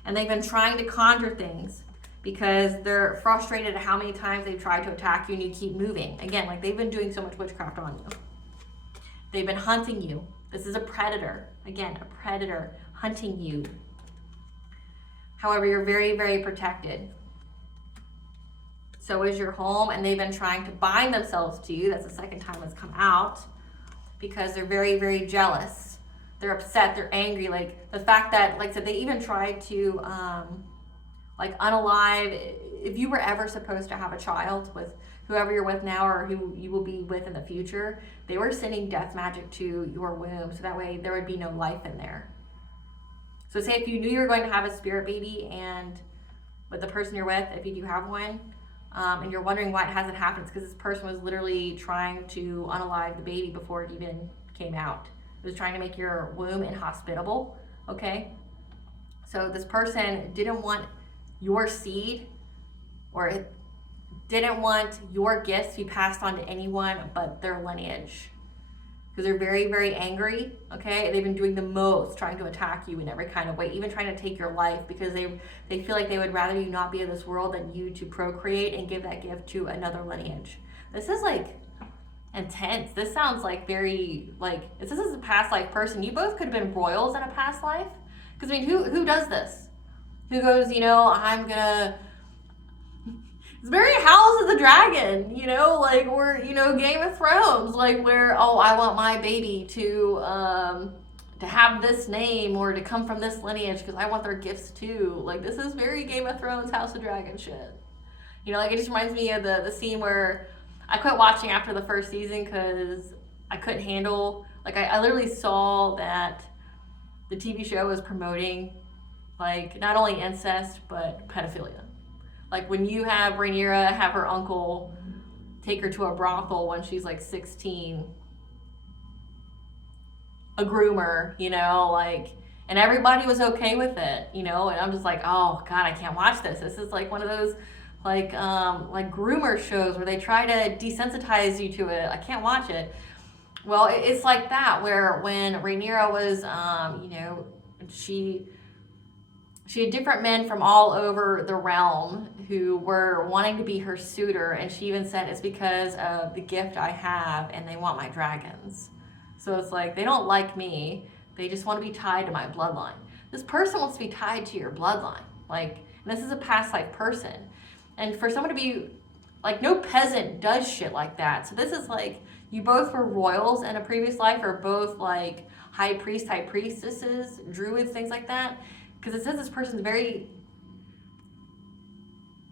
And they've been trying to conjure things because they're frustrated at how many times they've tried to attack you and you keep moving. Again, like they've been doing so much witchcraft on you. They've been hunting you. This is a predator. Again, a predator hunting you. However, you're very, very protected. So is your home, and they've been trying to bind themselves to you. That's the second time it's come out, because they're very, very jealous. They're upset. They're angry. Like the fact that, like I said, they even tried to, unalive. If you were ever supposed to have a child with whoever you're with now or who you will be with in the future, they were sending death magic to your womb, so that way there would be no life in there. So say if you knew you were going to have a spirit baby, and with the person you're with, if you do have one, and you're wondering why it hasn't happened, it's because this person was literally trying to unalive the baby before it even came out. It was trying to make your womb inhospitable, okay? So this person didn't want your seed, or it didn't want your gifts to be passed on to anyone but their lineage. Because they're very, very angry, okay? They've been doing the most, trying to attack you in every kind of way, even trying to take your life, because they feel like they would rather you not be in this world than you to procreate and give that gift to another lineage. This is like intense. This sounds like very, like, if this is a past life person, you both could have been royals in a past life. Because, I mean, who does this? Who goes, I'm gonna... It's very House of the Dragon, or, Game of Thrones, like where, I want my baby to to have this name or to come from this lineage because I want their gifts too. Like, this is very Game of Thrones, House of Dragon shit. You know, like, it just reminds me of the scene where I quit watching after the first season because I couldn't handle, like, I literally saw that the TV show was promoting, like, not only incest, but pedophilia. Like, when you have Rhaenyra have her uncle take her to a brothel when she's, like, 16, a groomer, you know, like, and everybody was okay with it, you know, and I'm just like, oh, God, I can't watch this. This is, like, one of those, like groomer shows where they try to desensitize you to it. I can't watch it. Well, it's like that, where when Rhaenyra was, you know, she had different men from all over the realm who were wanting to be her suitor, and she even said, it's because of the gift I have, and they want my dragons. So it's like, they don't like me, they just want to be tied to my bloodline. This person wants to be tied to your bloodline. Like, and this is a past life person. And for someone to be, like, no peasant does shit like that. So this is like, you both were royals in a previous life, or both like high priest, high priestesses, druids, things like that. Because it says this person's very,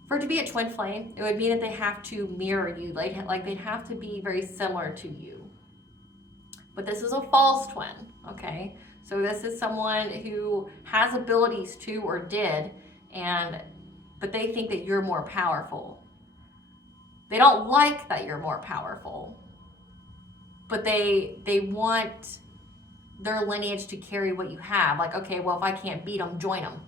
for it to be a twin flame, it would mean that they have to mirror you. Like they'd have to be very similar to you. But this is a false twin, okay? So this is someone who has abilities to, or did, but they think that you're more powerful. They don't like that you're more powerful, but they want their lineage to carry what you have. Like, okay, well, if I can't beat them, join them,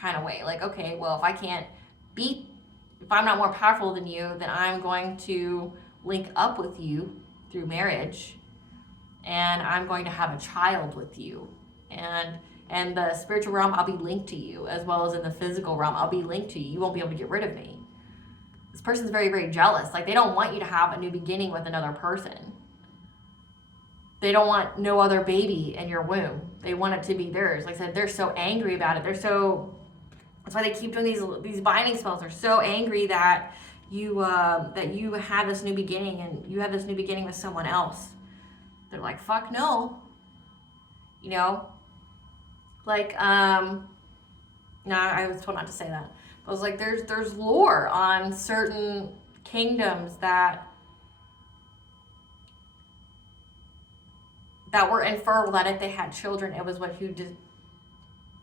kind of way. Like, okay, well, if I'm not more powerful than you, then I'm going to link up with you through marriage, and I'm going to have a child with you. And the spiritual realm, I'll be linked to you, as well as in the physical realm, I'll be linked to you. You won't be able to get rid of me. This person's very, very jealous. Like, they don't want you to have a new beginning with another person. They don't want no other baby in your womb. They want it to be theirs. Like I said, they're so angry about it. That's why they keep doing these binding spells. They're so angry that you have this new beginning, and you have this new beginning with someone else. They're like, fuck no. You know? Like, no, I was told not to say that. But I was like, there's lore on certain kingdoms that were infertile, that if they had children, it was who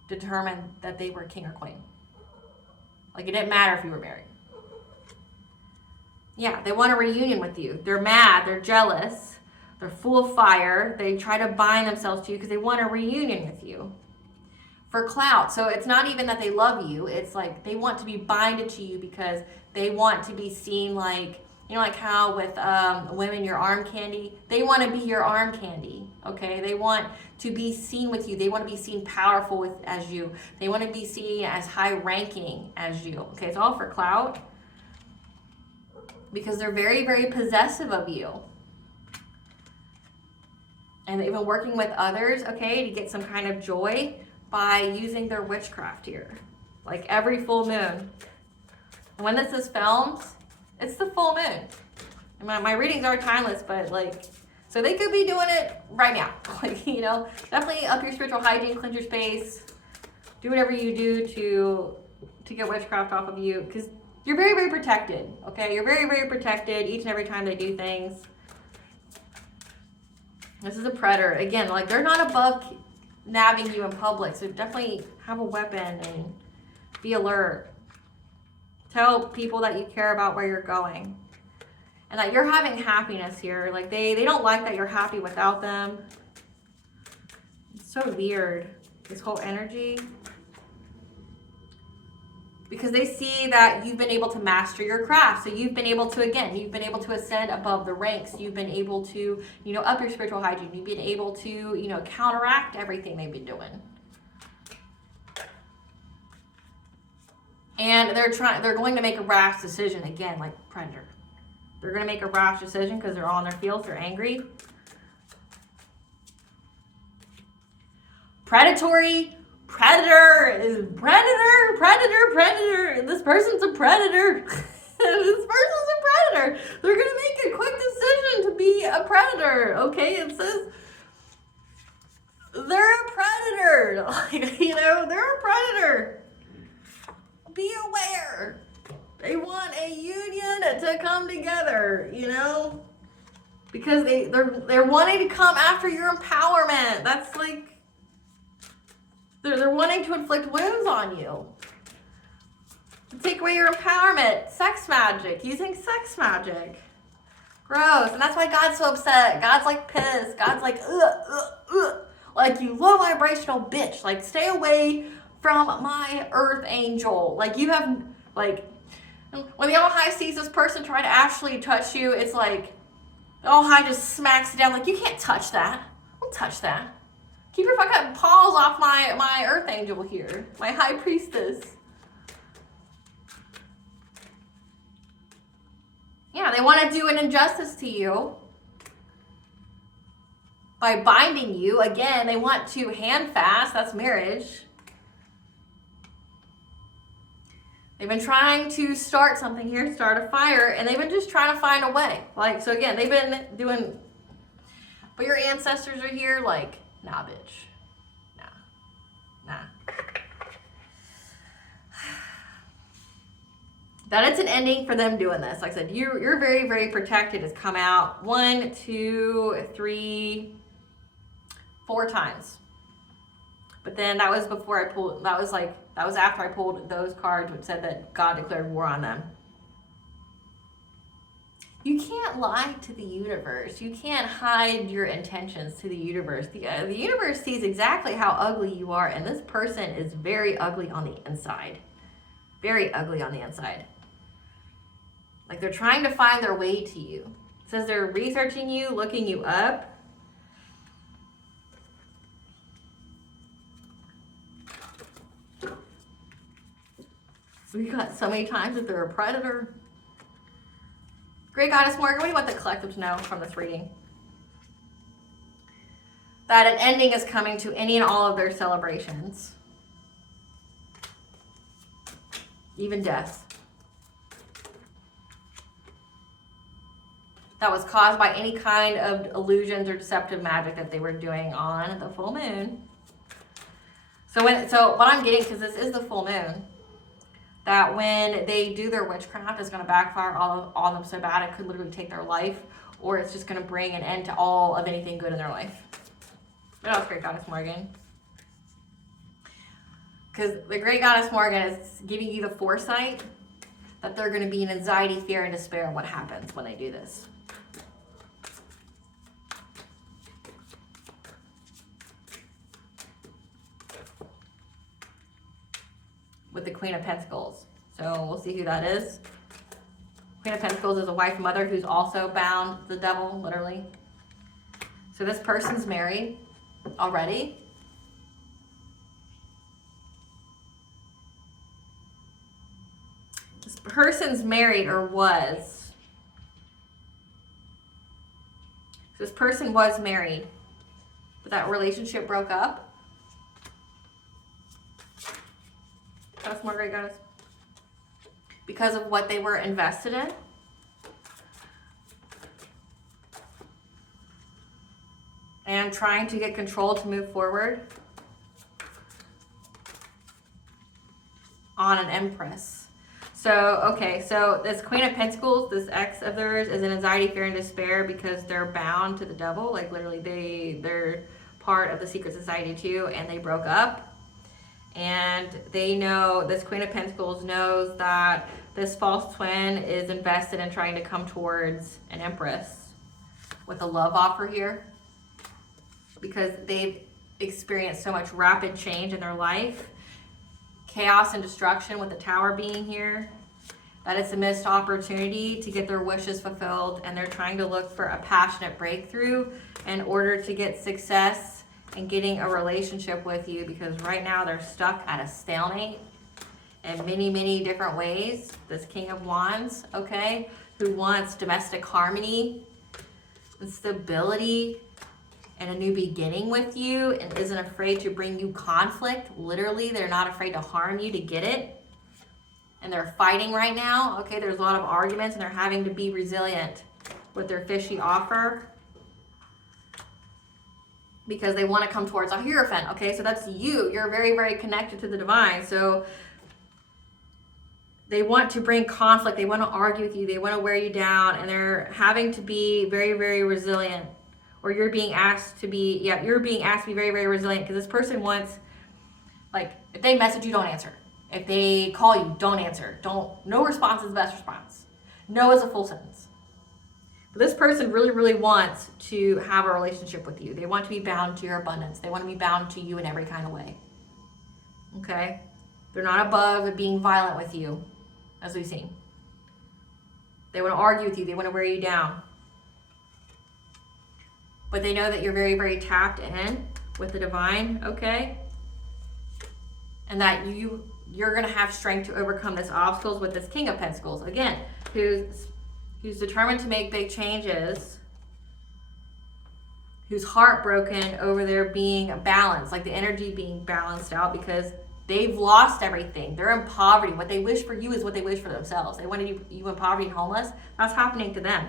determined that they were king or queen. Like, it didn't matter if you were married. Yeah, they want a reunion with you. They're mad, they're jealous, they're full of fire. They try to bind themselves to you because they want a reunion with you. For clout. So it's not even that they love you. It's like they want to be binded to you because they want to be seen like, you know, like how with women, your arm candy, they want to be your arm candy, okay? They want to be seen with you. They want to be seen powerful as you. They want to be seen as high ranking as you, okay? It's all for clout because they're very, very possessive of you. And they've been working with others, okay, to get some kind of joy by using their witchcraft here. Like every full moon. And when this is filmed, it's the full moon. And my readings are timeless, but like, so they could be doing it right now. Like, you know, definitely up your spiritual hygiene, cleanse your space, do whatever you do to get witchcraft off of you, because you're very, very protected, okay? You're very, very protected each and every time they do things. This is a predator. Again, like, they're not above nabbing you in public, so definitely have a weapon and be alert. Tell people that you care about where you're going and that you're having happiness here. Like, they don't like that you're happy without them. It's so weird, this whole energy, because they see that you've been able to master your craft. So you've been able to ascend above the ranks. You've been able to, you know, up your spiritual hygiene. You've been able to, you know, counteract everything they've been doing. And they're going to make a rash decision again, like predator. They're going to make a rash decision because they're all in their fields. They're angry. Predatory. Predator is predator. This person's a predator. They're going to make a quick decision to be a predator. Okay, it says they're a predator. Like, you know, they're a predator. Be aware. They want a union to come together, you know, because they're wanting to come after your empowerment. That's like, they're wanting to inflict wounds on you. To take away your empowerment. Sex magic. Using sex magic. Gross. And that's why God's so upset. God's like pissed. God's like, like, you low vibrational bitch. Like, stay away from my earth angel. Like, you have, like, when the All High sees this person try to actually touch you, it's like, the All High just smacks it down. Like, you can't touch that. Don't touch that. Keep your fucking paws off my earth angel here. My high priestess. Yeah, they want to do an injustice to you by binding you. Again, they want to hand fast. That's marriage. They've been trying to start something here, start a fire, and they've been just trying to find a way. Like, so again, they've been doing, but your ancestors are here, like, nah, bitch. Nah. That it's an ending for them doing this. Like I said, you're very, very protected has come out 1, 2, 3, 4 times. But then that was before I pulled, that was after I pulled those cards which said that God declared war on them. You can't lie to the universe. You can't hide your intentions to the universe. The universe sees exactly how ugly you are, and this person is very ugly on the inside. Very ugly on the inside. Like, they're trying to find their way to you. It says they're researching you, looking you up. We got so many times that they're a predator. Great Goddess Morgan, what do you want the collective to know from this reading? That an ending is coming to any and all of their celebrations. Even death. That was caused by any kind of illusions or deceptive magic that they were doing on the full moon. So what I'm getting, because this is the full moon, that when they do their witchcraft, it's going to backfire on them so bad it could literally take their life, or it's just going to bring an end to all of anything good in their life. What else, Great Goddess Morgan? Because the Great Goddess Morgan is giving you the foresight that they're going to be in anxiety, fear, and despair what happens when they do this. With the Queen of Pentacles. So we'll see who that is. Queen of Pentacles is a wife mother who's also bound the devil, literally. So this person's married already. This person's married or was. So this person was married, but that relationship broke up. That's more Great Goddess. Because of what they were invested in. And trying to get control to move forward. On an Empress. So, okay, so this Queen of Pentacles, this ex of theirs, is in anxiety, fear, and despair because they're bound to the devil. Like, literally, they're part of the secret society too, and they broke up. And they know, this Queen of Pentacles knows that this false twin is invested in trying to come towards an Empress with a love offer here. Because they've experienced so much rapid change in their life. Chaos and destruction with the Tower being here. That it's a missed opportunity to get their wishes fulfilled. And they're trying to look for a passionate breakthrough in order to get success and getting a relationship with you, because right now they're stuck at a stalemate in many, many different ways. This King of Wands, okay, who wants domestic harmony and stability and a new beginning with you and isn't afraid to bring you conflict. Literally, they're not afraid to harm you to get it. And they're fighting right now. Okay, there's a lot of arguments and they're having to be resilient with their fishy offer. because they want to come towards a Hierophant, okay? So that's you. You're very, very connected to the divine. So they want to bring conflict. They want to argue with you. They want to wear you down, and they're having to be very, very resilient. Or you're being asked to be, you're being asked to be very, very resilient, because this person wants, like, if they message you, don't answer. If they call you, don't answer. No response is the best response. No is a full sentence. But this person really, really wants to have a relationship with you. They want to be bound to your abundance. They want to be bound to you in every kind of way. Okay? They're not above being violent with you, as we've seen. They want to argue with you. They want to wear you down. But they know that you're very, very tapped in with the divine, okay? And that you're going to have strength to overcome this obstacles with this King of Pentacles. Again, who's determined to make big changes, who's heartbroken over their being balanced, like the energy being balanced out, because they've lost everything. They're in poverty. What they wish for you is what they wish for themselves. They wanted you in poverty and homeless. That's happening to them.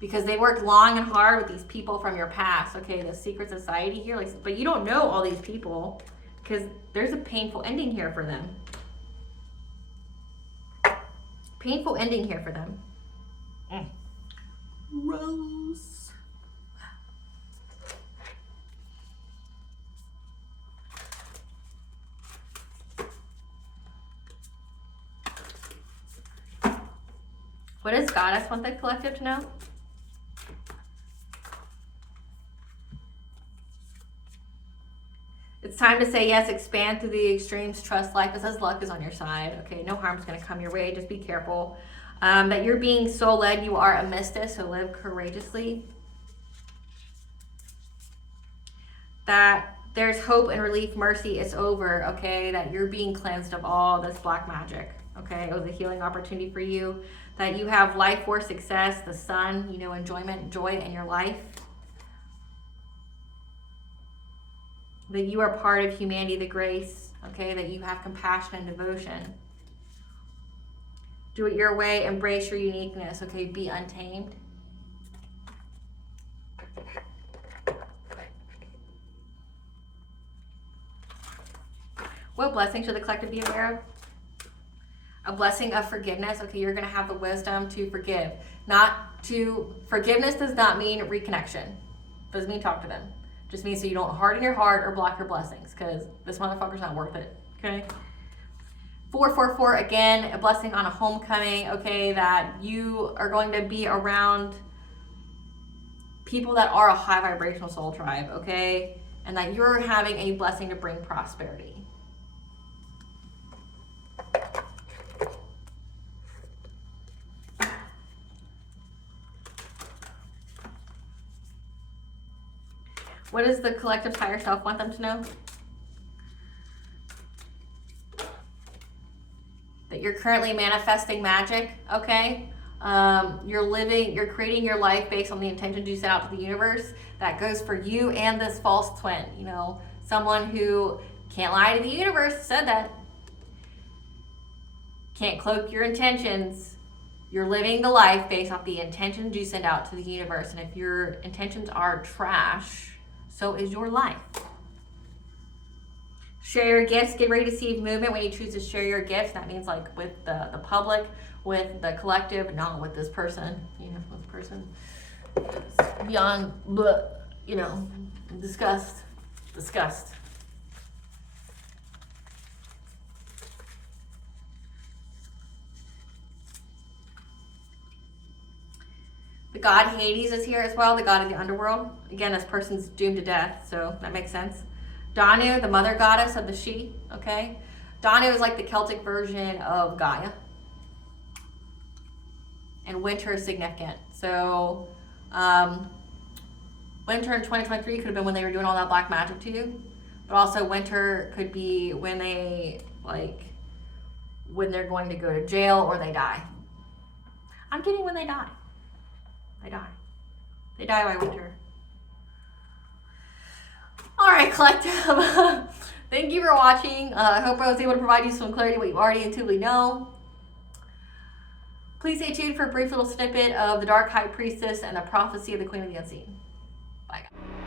Because they worked long and hard with these people from your past. Okay, the secret society here. But you don't know all these people, because there's a painful ending here for them. Painful ending here for them. Rose. What does Goddess want the collective to know? It's time to say yes, expand through the extremes, trust life. It says luck is on your side. Okay, no harm's going to come your way. Just be careful. That you're being soul-led. You are a mystic, so live courageously. That there's hope and relief, mercy. It's over, okay? That you're being cleansed of all this black magic, okay? It was a healing opportunity for you. That you have life force, success, the sun, enjoyment, joy in your life. That you are part of humanity, the grace, okay? That you have compassion and devotion. Do it your way, embrace your uniqueness, okay? Be untamed. What blessing should the collective be aware of? A blessing of forgiveness, okay? You're gonna have the wisdom to forgive. Forgiveness does not mean reconnection. Doesn't mean talk to them. Just means so you don't harden your heart or block your blessings, because this motherfucker's not worth it, okay? 444, again, a blessing on a homecoming, okay? That you are going to be around people that are a high vibrational soul tribe, okay? And that you're having a blessing to bring prosperity. What does the collective's higher self want them to know? That you're currently manifesting magic, okay? You're creating your life based on the intentions you set out to the universe. That goes for you and this false twin. Someone who can't lie to the universe said that. Can't cloak your intentions. You're living the life based off the intentions you send out to the universe. And if your intentions are trash, so is your life. Share your gifts. Get ready to see movement when you choose to share your gifts. That means like with the public, with the collective, not with this person. With this person beyond, disgust. The god Hades is here as well, the god of the underworld. Again, this person's doomed to death, so that makes sense. Danu, the mother goddess of the She, okay? Danu is like the Celtic version of Gaia. And winter is significant. So, winter in 2023 could have been when they were doing all that black magic to you. But also winter could be when when they're going to go to jail or they die. I'm getting when they die. They die. They die by winter. All right, collective. Thank you for watching. I hope I was able to provide you some clarity, what you already intuitively know. Please stay tuned for a brief little snippet of the Dark High Priestess and the Prophecy of the Queen of the Unseen. Bye, guys.